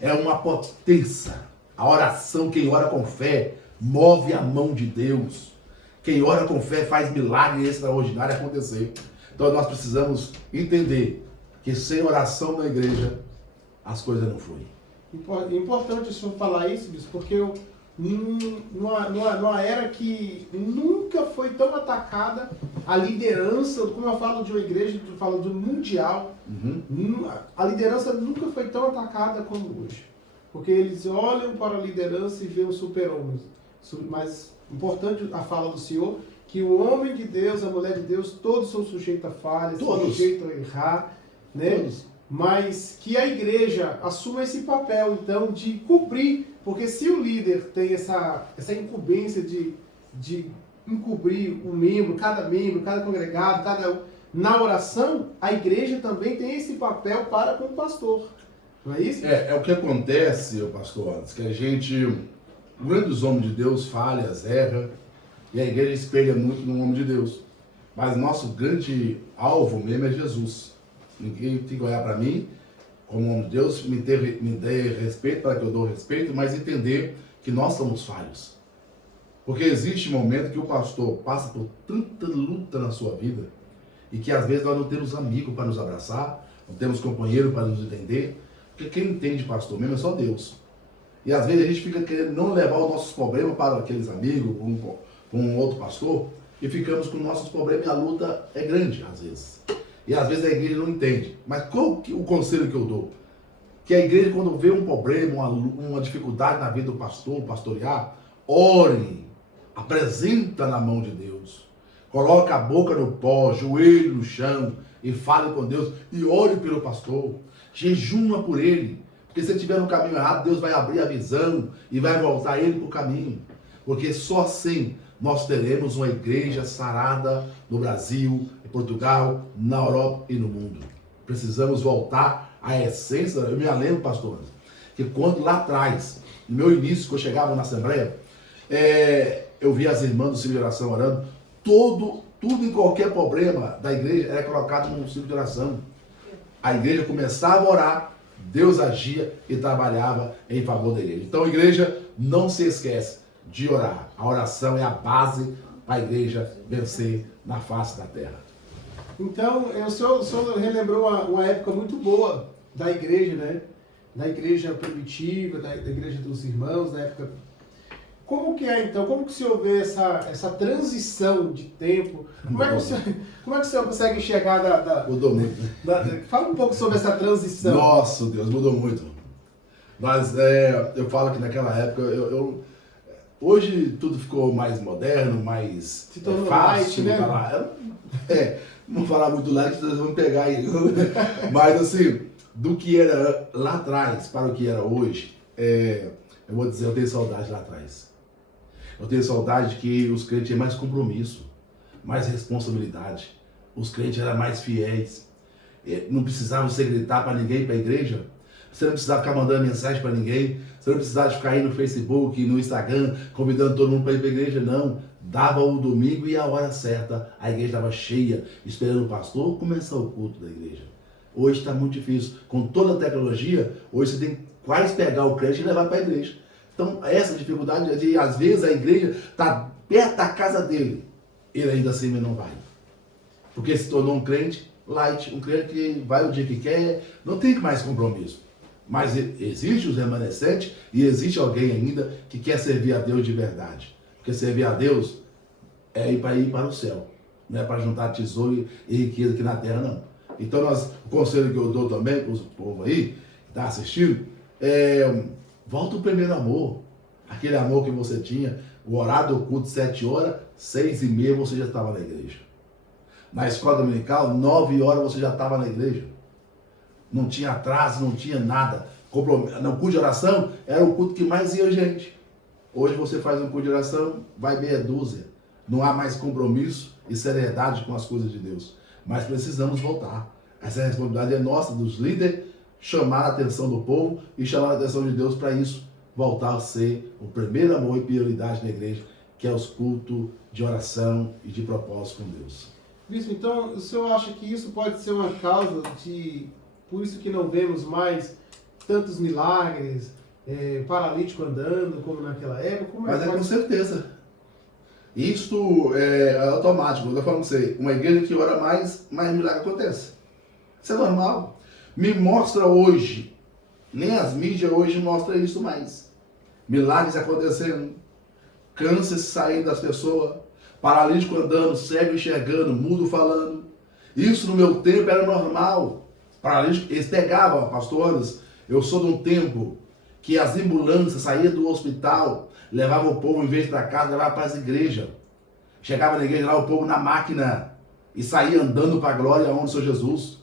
é uma potência. A oração, quem ora com fé, move a mão de Deus. Quem ora com fé faz milagre extraordinário acontecer. Então nós precisamos entender que sem oração na igreja, as coisas não fluem. Importante o senhor falar isso, bispo, porque numa era que nunca foi tão atacada a liderança, como eu falo de uma igreja, eu falo do mundial, a liderança nunca foi tão atacada como hoje. Porque eles olham para a liderança e veem os super-homens. Mas importante a fala do senhor, que o homem de Deus, a mulher de Deus, todos são sujeitos a falhas, são sujeitos a errar, né? Todos. Mas que a igreja assuma esse papel, então, de cobrir, porque se o líder tem essa incumbência de encobrir um membro, cada congregado, na oração, a igreja também tem esse papel para com o pastor. Não é isso? É o que acontece, pastor Anderson, que grandes homens de Deus falham, erram, e a igreja espelha muito no homem de Deus. Mas nosso grande alvo mesmo é Jesus. Ninguém tem que olhar para mim como homem de Deus, me dê respeito para que eu dou respeito, mas entender que nós somos falhos. Porque existe um momento que o pastor passa por tanta luta na sua vida e que às vezes nós não temos amigo para nos abraçar, não temos companheiro para nos entender, porque quem entende pastor mesmo é só Deus. E às vezes a gente fica querendo não levar os nossos problemas para aqueles amigos, para um outro pastor, e ficamos com nossos problemas e a luta é grande às vezes. E às vezes a igreja não entende. Mas qual o conselho que eu dou? Que a igreja, quando vê um problema, uma dificuldade na vida do pastor, pastorear, ore, apresenta na mão de Deus. Coloca a boca no pó, joelho no chão e fale com Deus e ore pelo pastor. Jejuma por ele. Porque se ele estiver no caminho errado, Deus vai abrir a visão e vai voltar ele para o caminho. Porque só assim nós teremos uma igreja sarada no Brasil, em Portugal, na Europa e no mundo. Precisamos voltar à essência. Eu me lembro, pastor, que quando lá atrás, no meu início, quando eu chegava na Assembleia, eu via as irmãs do círculo de oração orando, tudo e qualquer problema da igreja era colocado num círculo de oração. A igreja começava a orar, Deus agia e trabalhava em favor da igreja. Então a igreja não se esquece de orar. A oração é a base para a igreja vencer na face da terra. Então, o senhor relembrou uma época muito boa da igreja, né? Da igreja primitiva, da igreja dos irmãos, da época... Como que é, então? Como que o senhor vê essa transição de tempo? Como é que o senhor consegue enxergar Mudou muito, né? Fala um pouco sobre essa transição. Nossa, Deus, mudou muito. Mas eu falo que naquela época, hoje tudo ficou mais moderno, mais Se tornou fácil. light, né? Não falar muito light, vocês vão pegar aí. Mas assim, do que era lá atrás para o que era hoje, eu vou dizer, eu tenho saudade lá atrás. Eu tenho saudade que os crentes tinham mais compromisso, mais responsabilidade. Os crentes eram mais fiéis. Não precisava você gritar para ninguém, para a igreja. Você não precisava ficar mandando mensagem para ninguém. Você não precisava ficar aí no Facebook, no Instagram, convidando todo mundo para ir para a igreja, não. Dava o domingo e a hora certa. A igreja estava cheia, esperando o pastor começar o culto da igreja. Hoje está muito difícil. Com toda a tecnologia, hoje você tem que quase pegar o crente e levar para a igreja. Então, essa dificuldade é de, às vezes, a igreja está perto da casa dele. Ele ainda assim não vai. Porque se tornou um crente light, um crente que vai o dia que quer, não tem mais compromisso. Mas existe os remanescentes e existe alguém ainda que quer servir a Deus de verdade. Porque servir a Deus é ir para o céu. Não é para juntar tesouro e riqueza aqui na terra, não. Então, o conselho que eu dou também para o povo aí, que está assistindo, volta o primeiro amor. Aquele amor que você tinha, o horário do culto 7 horas, 6h30 você já estava na igreja. Na escola dominical, 9 horas você já estava na igreja. Não tinha atraso, não tinha nada. No culto de oração, era o culto que mais ia gente. Hoje você faz um culto de oração, vai meia dúzia. Não há mais compromisso e seriedade com as coisas de Deus. Mas precisamos voltar. Essa responsabilidade é nossa, dos líderes, chamar a atenção do povo e chamar a atenção de Deus para isso. Voltar a ser o primeiro amor e prioridade na igreja, que é os cultos de oração e de propósito com Deus. Bispo, então o senhor acha que isso pode ser uma causa de... Por isso que não vemos mais tantos milagres, paralítico andando como naquela época? Mas com certeza. Isto é automático. Eu estou falando para você, uma igreja que ora mais milagre acontece. Isso é normal. Me mostra hoje, nem as mídias hoje mostram isso mais. Milagres acontecendo, câncer saindo das pessoas, paralítico andando, cego enxergando, mudo falando. Isso no meu tempo era normal. Paralítico, eles pegavam, pastores, eu sou de um tempo que as ambulâncias saíam do hospital, levavam o povo, em vez para casa, levavam para as igrejas. Chegava na igreja lá, o povo na máquina, e saía andando para a glória onde o Senhor Jesus.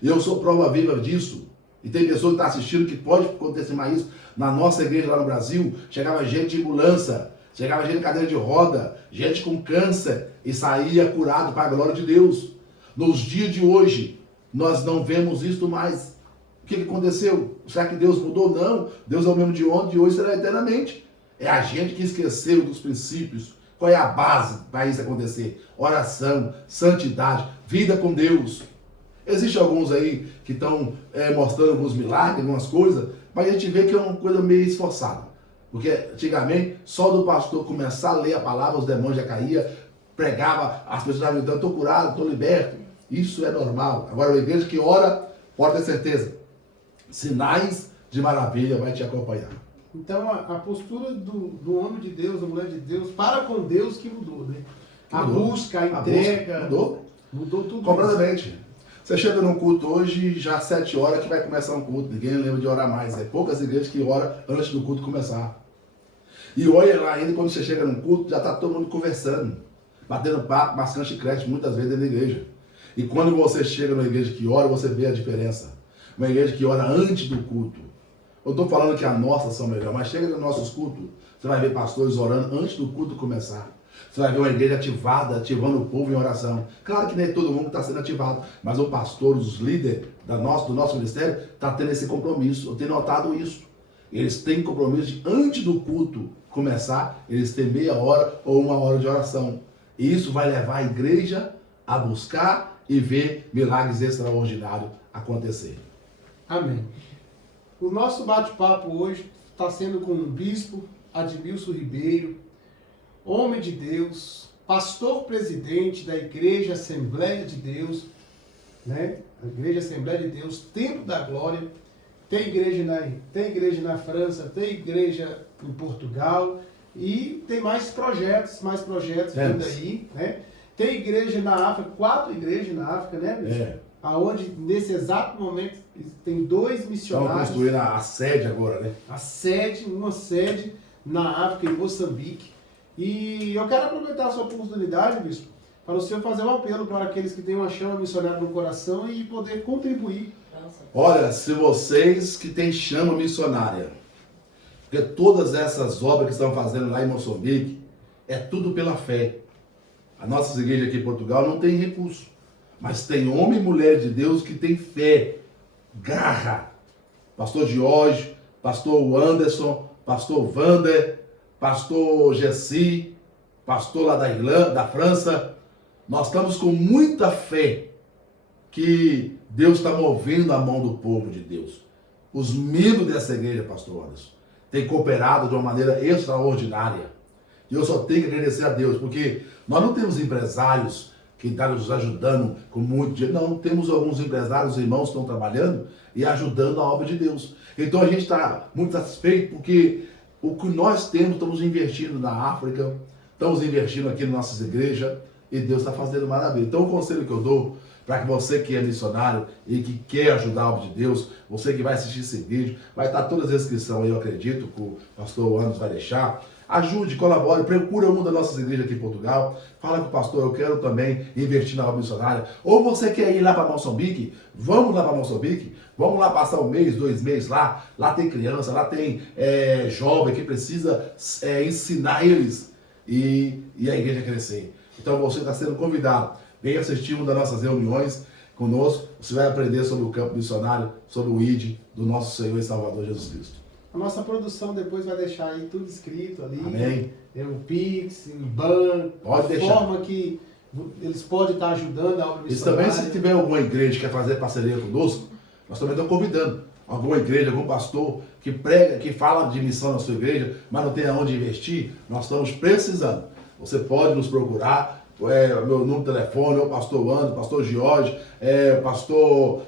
E eu sou prova viva disso. E tem pessoas que estão assistindo que pode acontecer mais isso. Na nossa igreja lá no Brasil, chegava gente de ambulância, chegava gente em cadeira de roda, gente com câncer, e saía curado para a glória de Deus. Nos dias de hoje, nós não vemos isso mais. O que aconteceu? Será que Deus mudou? Não. Deus é o mesmo de ontem, de hoje será eternamente. É a gente que esqueceu dos princípios. Qual é a base para isso acontecer? Oração, santidade, vida com Deus. Existem alguns aí que estão mostrando alguns milagres, algumas coisas, mas a gente vê que é uma coisa meio esforçada. Porque antigamente, só do pastor começar a ler a palavra, os demônios já caíam, pregava, as pessoas estavam gritando, estou curado, estou liberto. Isso é normal. Agora, a igreja que ora, pode ter certeza, sinais de maravilha vai te acompanhar. Então, a postura do homem de Deus, da mulher de Deus, para com Deus que mudou, né? A Mudou. busca, a entrega. Mudou tudo completamente. isso. Você chega num culto hoje, já às 7 horas que vai começar um culto. Ninguém lembra de orar mais. É poucas igrejas que oram antes do culto começar. E olha lá, ainda quando você chega num culto, já está todo mundo conversando, batendo papo, mascando chiclete, muitas vezes dentro da igreja. E quando você chega numa igreja que ora, você vê a diferença. Uma igreja que ora antes do culto. Eu estou falando que as nossas são melhores, mas chega nos nossos cultos, você vai ver pastores orando antes do culto começar. Você vai ver uma igreja ativada, ativando o povo em oração. Claro que nem todo mundo está sendo ativado, mas o pastor, os líderes do nosso ministério, está tendo esse compromisso. Eu tenho notado isso. Eles têm compromisso de, antes do culto começar, eles têm meia hora ou 1 hora de oração. E isso vai levar a igreja a buscar e ver milagres extraordinários acontecer. Amém. O nosso bate-papo hoje está sendo com o bispo Admilson Ribeiro, homem de Deus, pastor-presidente da Igreja Assembleia de Deus, né? A Igreja Assembleia de Deus, Templo da Glória. Tem igreja na França, tem igreja em Portugal e tem mais projetos vindo aí, né? Tem igreja na África, 4 igrejas na África, né? Aonde nesse exato momento tem 2 missionários. Estão construindo a sede agora, né? Uma sede na África, em Moçambique. E eu quero aproveitar a sua oportunidade, bispo, para o senhor fazer um apelo para aqueles que têm uma chama missionária no coração e poder contribuir. Olha, se vocês que têm chama missionária, porque todas essas obras que estão fazendo lá em Moçambique, é tudo pela fé. As nossas igrejas aqui em Portugal não tem recurso, mas tem homem e mulher de Deus que tem fé, garra. Pastor Jorge, pastor Anderson, pastor Wander, pastor Gessi, pastor lá da Irlanda, da França. Nós estamos com muita fé que Deus está movendo a mão do povo de Deus. Os membros dessa igreja, pastor Anderson, têm cooperado de uma maneira extraordinária. E eu só tenho que agradecer a Deus, porque nós não temos empresários que estão nos ajudando com muito dinheiro. Não, temos alguns empresários, irmãos que estão trabalhando e ajudando a obra de Deus. Então a gente está muito satisfeito, porque o que nós temos, estamos investindo na África, estamos investindo aqui nas nossas igrejas, e Deus está fazendo maravilha. Então o conselho que eu dou, para que você que é missionário e que quer ajudar a obra de Deus, você que vai assistir esse vídeo, vai estar todas as inscrições aí, eu acredito, que o pastor Anderson vai deixar. Ajude, colabore, procura uma das nossas igrejas aqui em Portugal, fala com o pastor, eu quero também investir na obra missionária. Ou você quer ir lá para Moçambique, vamos lá para Moçambique, vamos lá passar 1 mês, 2 meses lá tem criança, lá tem jovem que precisa ensinar eles e a igreja crescer. Então você está sendo convidado, venha assistir uma das nossas reuniões conosco, você vai aprender sobre o campo missionário, sobre o ID do nosso Senhor e Salvador Jesus Cristo. A nossa produção depois vai deixar aí tudo escrito ali. Amém. O Pix, o IBAN, Pode deixar. forma que eles podem estar ajudando a obra E missionária. também, se tiver alguma igreja que quer fazer parceria conosco, nós também estamos convidando. Alguma igreja, algum pastor que prega, que fala de missão na sua igreja, mas não tem aonde investir, nós estamos precisando. Você pode nos procurar, meu número de telefone, é o pastor Anderson, pastor Jorge, pastor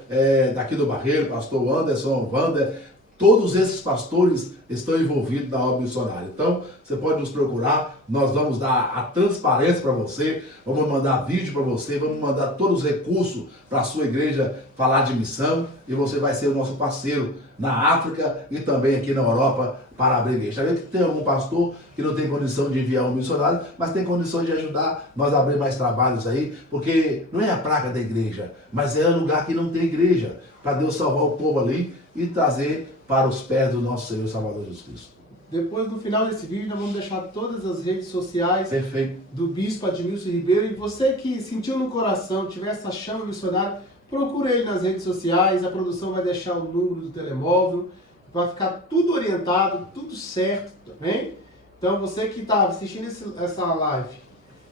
daqui do Barreiro, pastor Anderson, Wander. Todos esses pastores estão envolvidos na obra missionária. Então, você pode nos procurar, nós vamos dar a transparência para você, vamos mandar vídeo para você, vamos mandar todos os recursos para a sua igreja falar de missão, e você vai ser o nosso parceiro na África e também aqui na Europa para abrir igreja. Sabe que tem algum pastor que não tem condição de enviar um missionário, mas tem condição de ajudar nós a abrir mais trabalhos aí, porque não é a praga da igreja, mas é um lugar que não tem igreja, para Deus salvar o povo ali e trazer para os pés do nosso Senhor e Salvador Jesus Cristo. Depois, no final desse vídeo, nós vamos deixar todas as redes sociais Perfeito. do Bispo Admilson Ribeiro. E você que sentiu no coração, tiver essa chama missionária, procure ele nas redes sociais. A produção vai deixar o número do telemóvel. Vai ficar tudo orientado, tudo certo, tá bem? Então, você que está assistindo essa live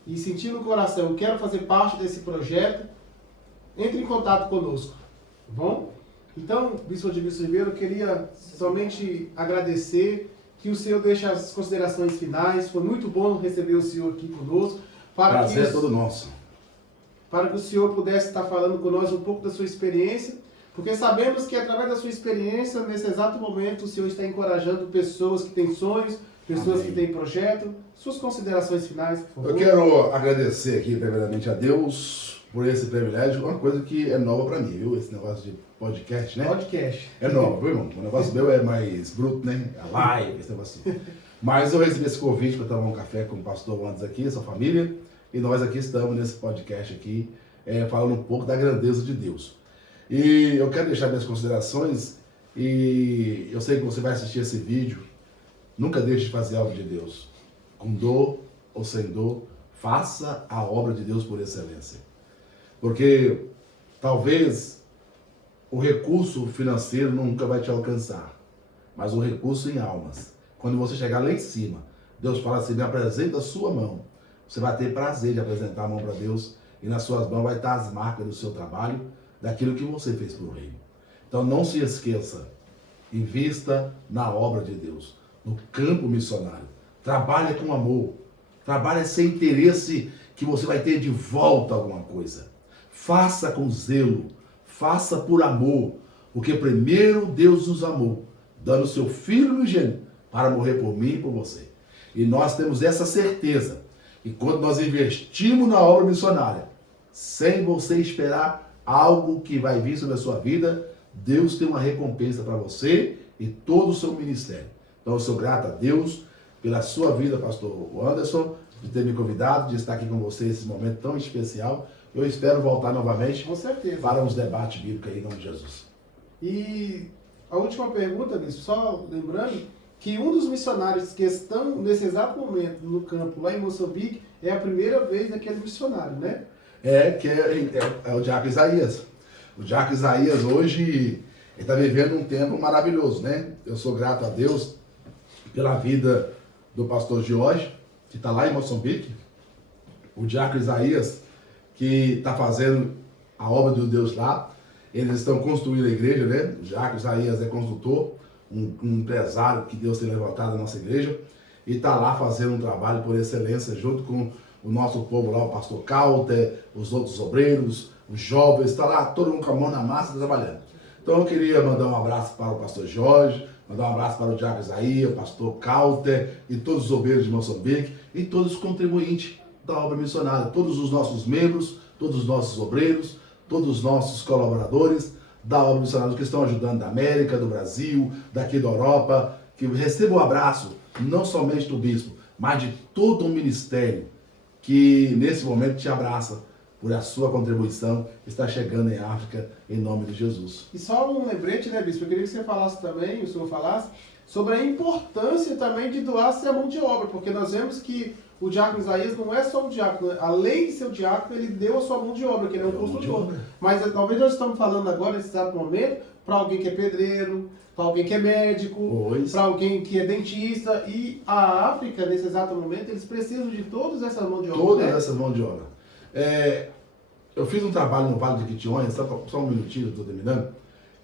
e sentiu no coração, eu quero fazer parte desse projeto, entre em contato conosco, tá bom? Então, Bispo Admilson Ribeiro, eu queria somente agradecer, que o senhor deixe as considerações finais. Foi muito bom receber o senhor aqui conosco. Prazer é todo nosso. Para que o senhor pudesse estar falando com nós um pouco da sua experiência, porque sabemos que através da sua experiência, nesse exato momento, o senhor está encorajando pessoas que têm sonhos, pessoas que têm projeto. Suas considerações finais, por favor. Eu quero agradecer aqui, primeiramente, a Deus por esse privilégio, uma coisa que é nova para mim, viu? Esse negócio de podcast, né? Podcast. É novo, viu, irmão? O negócio meu é mais bruto, né? A live, esse negócio assim. Mas eu recebi esse convite para tomar um café com o pastor Anderson aqui, sua família, e nós aqui estamos nesse podcast aqui, falando um pouco da grandeza de Deus. E eu quero deixar minhas considerações, e eu sei que você vai assistir esse vídeo, nunca deixe de fazer a obra de Deus. Com dor ou sem dor, faça a obra de Deus por excelência. Porque talvez o recurso financeiro nunca vai te alcançar, mas o recurso em almas. Quando você chegar lá em cima, Deus fala assim, me apresenta a sua mão. Você vai ter prazer de apresentar a mão para Deus, e nas suas mãos vai estar as marcas do seu trabalho, daquilo que você fez para o reino. Então não se esqueça, invista na obra de Deus, no campo missionário. Trabalhe com amor, Trabalhe sem interesse que você vai ter de volta alguma coisa. Faça com zelo, faça por amor, porque primeiro Deus nos amou, dando o seu Filho unigênito para morrer por mim e por você. E nós temos essa certeza. E quando nós investimos na obra missionária, sem você esperar algo que vai vir sobre a sua vida, Deus tem uma recompensa para você e todo o seu ministério. Então eu sou grato a Deus pela sua vida, pastor Anderson, de ter me convidado, de estar aqui com você nesse momento tão especial. Eu espero voltar novamente Com certeza. para uns debates bíblicos aí em nome de Jesus. E a última pergunta, bispo, só lembrando que um dos missionários que estão nesse exato momento no campo lá em Moçambique é a primeira vez daquele missionário, né? É o Diácono Isaías. O Diácono Isaías hoje ele está vivendo um tempo maravilhoso, né? Eu sou grato a Deus pela vida do pastor Jorge, que está lá em Moçambique. O Diácono Isaías, que está fazendo a obra de Deus lá. Eles estão construindo a igreja, né? O Diácono Isaías é construtor, um empresário que Deus tem levantado na nossa igreja. E está lá fazendo um trabalho por excelência, junto com o nosso povo lá, o pastor Calter, os outros obreiros, os jovens, está lá todo mundo com a mão na massa trabalhando. Então eu queria mandar um abraço para o pastor Jorge, mandar um abraço para o Diácono Isaías, o pastor Calter e todos os obreiros de Moçambique e todos os contribuintes da obra missionária, todos os nossos membros, todos os nossos obreiros, todos os nossos colaboradores da obra missionária que estão ajudando da América, do Brasil, daqui da Europa, que recebam um abraço, não somente do bispo, mas de todo o ministério que nesse momento te abraça por a sua contribuição, está chegando em África, em nome de Jesus. E só um lembrete, né, bispo? Eu queria que você falasse também, o senhor falasse, sobre a importância também de doar-se a mão de obra, porque nós vemos que o diácono Isaías não é só um diácono, além de ser o diácono, ele deu a sua mão de obra, que ele é um construtor. Mas talvez nós estamos falando agora, nesse exato momento, para alguém que é pedreiro, para alguém que é médico, para alguém que é dentista, e a África, nesse exato momento, eles precisam de todas essas mãos de obra. Todas né? essas mãos de obra. Eu fiz um trabalho no Vale de Quitionha, só um minutinho, eu estou terminando,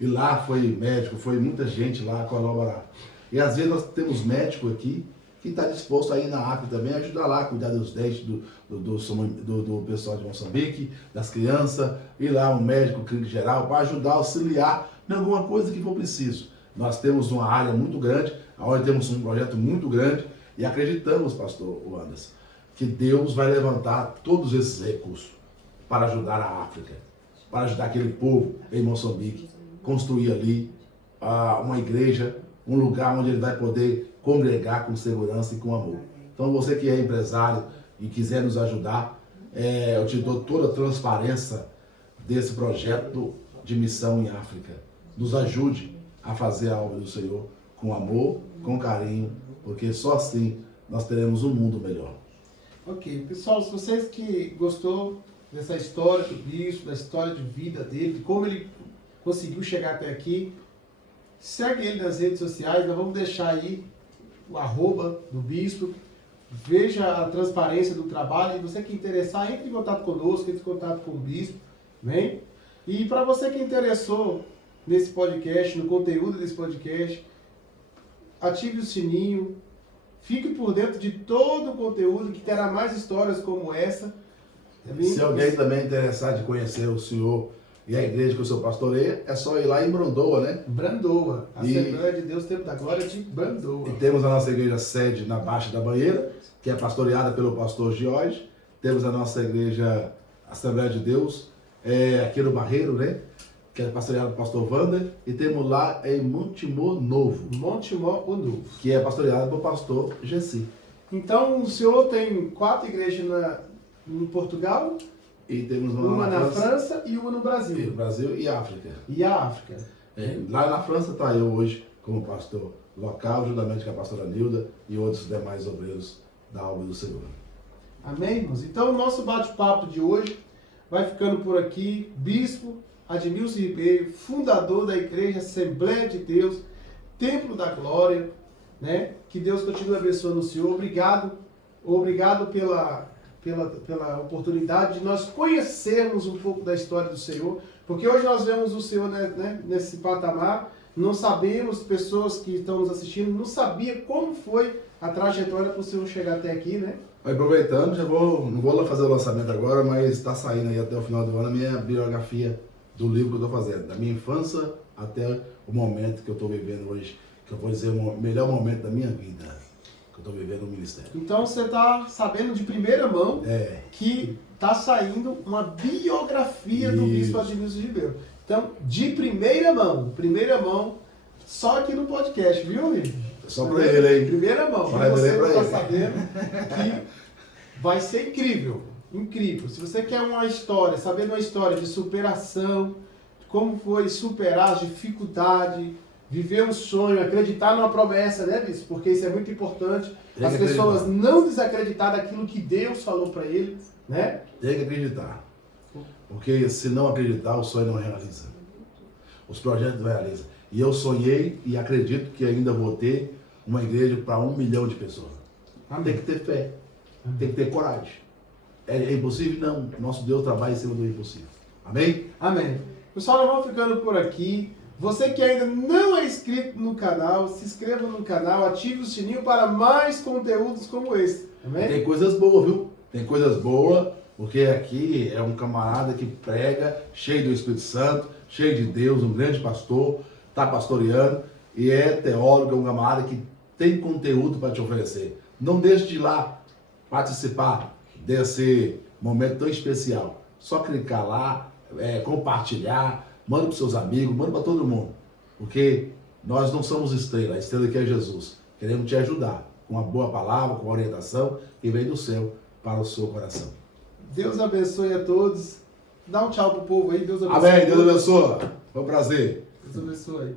e lá foi médico, foi muita gente lá colaborar. E às vezes nós temos médico aqui que está disposto a ir na África também, ajudar lá, cuidar dos dentes do pessoal de Moçambique, das crianças, ir lá um médico clínico geral para ajudar, auxiliar em alguma coisa que for preciso. Nós temos uma área muito grande, onde temos um projeto muito grande e acreditamos, pastor Anderson, que Deus vai levantar todos esses recursos para ajudar a África, para ajudar aquele povo em Moçambique, construir ali uma igreja, um lugar onde ele vai poder congregar com segurança e com amor. Então você que é empresário e quiser nos ajudar, eu te dou toda a transparência desse projeto de missão em África. Nos ajude a fazer a obra do Senhor com amor, com carinho, porque só assim nós teremos um mundo melhor. Ok, pessoal, se vocês que gostou dessa história do bispo, da história de vida dele, de como ele conseguiu chegar até aqui, segue ele nas redes sociais, nós vamos deixar aí o arroba do bispo, veja a transparência do trabalho, e você que interessar, entre em contato conosco, entre em contato com o bispo, vem. E para você que interessou nesse podcast, no conteúdo desse podcast, ative o sininho, fique por dentro de todo o conteúdo, que terá mais histórias como essa. Se alguém também é interessado de conhecer o senhor e a igreja que o senhor pastoreia, é só ir lá em Brandoa, né? Brandoa, Assembleia de Deus Tempo da Glória de Brandoa. E temos a nossa igreja sede na Baixa da Banheira, que é pastoreada pelo pastor Jorge. Temos a nossa igreja Assembleia de Deus, aqui no Barreiro, né? Que é pastoreada pelo pastor Wander. E temos lá em Montemor Novo. Montemor Novo. Que é pastoreada pelo pastor Gessi. Então o senhor tem 4 igrejas em Portugal, E temos uma na França e uma no Brasil. E Brasil e África. E a África. Lá na França está eu hoje como pastor local, juntamente com a pastora Nilda e outros demais obreiros da obra do Senhor. Amém, irmãos? Então o nosso bate-papo de hoje vai ficando por aqui. Bispo Admilson Ribeiro, fundador da Igreja Assembleia de Deus, Templo da Glória, né? Que Deus continue abençoando o Senhor. Obrigado pela oportunidade de nós conhecermos um pouco da história do Senhor, porque hoje nós vemos o Senhor, né, nesse patamar, não sabemos, pessoas que estão nos assistindo, não sabia como foi a trajetória para o Senhor chegar até aqui, né? Aproveitando, não vou lá fazer o lançamento agora, mas está saindo aí até o final do ano a minha biografia do livro que eu estou fazendo, da minha infância até o momento que eu estou vivendo hoje, que eu vou dizer o melhor momento da minha vida, que eu estou vivendo no ministério. Então você está sabendo de primeira mão que está saindo uma biografia do Bispo Adilson Ribeiro. Então, de primeira mão, só aqui no podcast, viu, Rick? Só para ele aí. Primeira mão. Vai Você pra está ele. sabendo que vai ser incrível. Incrível. Se você quer uma história, saber uma história de superação, de como foi superar as dificuldades, viver um sonho, acreditar numa promessa, né, Bispo? Porque isso é muito importante. Tem As que pessoas acreditar. não desacreditar daquilo que Deus falou para eles, né? Tem que acreditar. Porque se não acreditar, o sonho não realiza. Os projetos não realizam. E eu sonhei e acredito que ainda vou ter uma igreja para 1 milhão de pessoas. Amém. Tem que ter fé. Tem que ter coragem. É impossível? Não. Nosso Deus trabalha em cima do impossível. Amém? Amém. Pessoal, nós vamos ficando por aqui. Você que ainda não é inscrito no canal, se inscreva no canal, ative o sininho para mais conteúdos como esse. Amém? Tem coisas boas, viu? Tem coisas boas, porque aqui é um camarada que prega, cheio do Espírito Santo, cheio de Deus, um grande pastor, está pastoreando, e é teólogo, é um camarada que tem conteúdo para te oferecer. Não deixe de ir lá participar desse momento tão especial. Só clicar lá, compartilhar, manda para os seus amigos, manda para todo mundo. Porque nós não somos estrela, a estrela aqui é Jesus. Queremos te ajudar com uma boa palavra, com uma orientação que vem do céu para o seu coração. Deus abençoe a todos. Dá um tchau pro povo aí. Deus abençoe. Amém. Deus abençoe. Foi um prazer. Deus abençoe.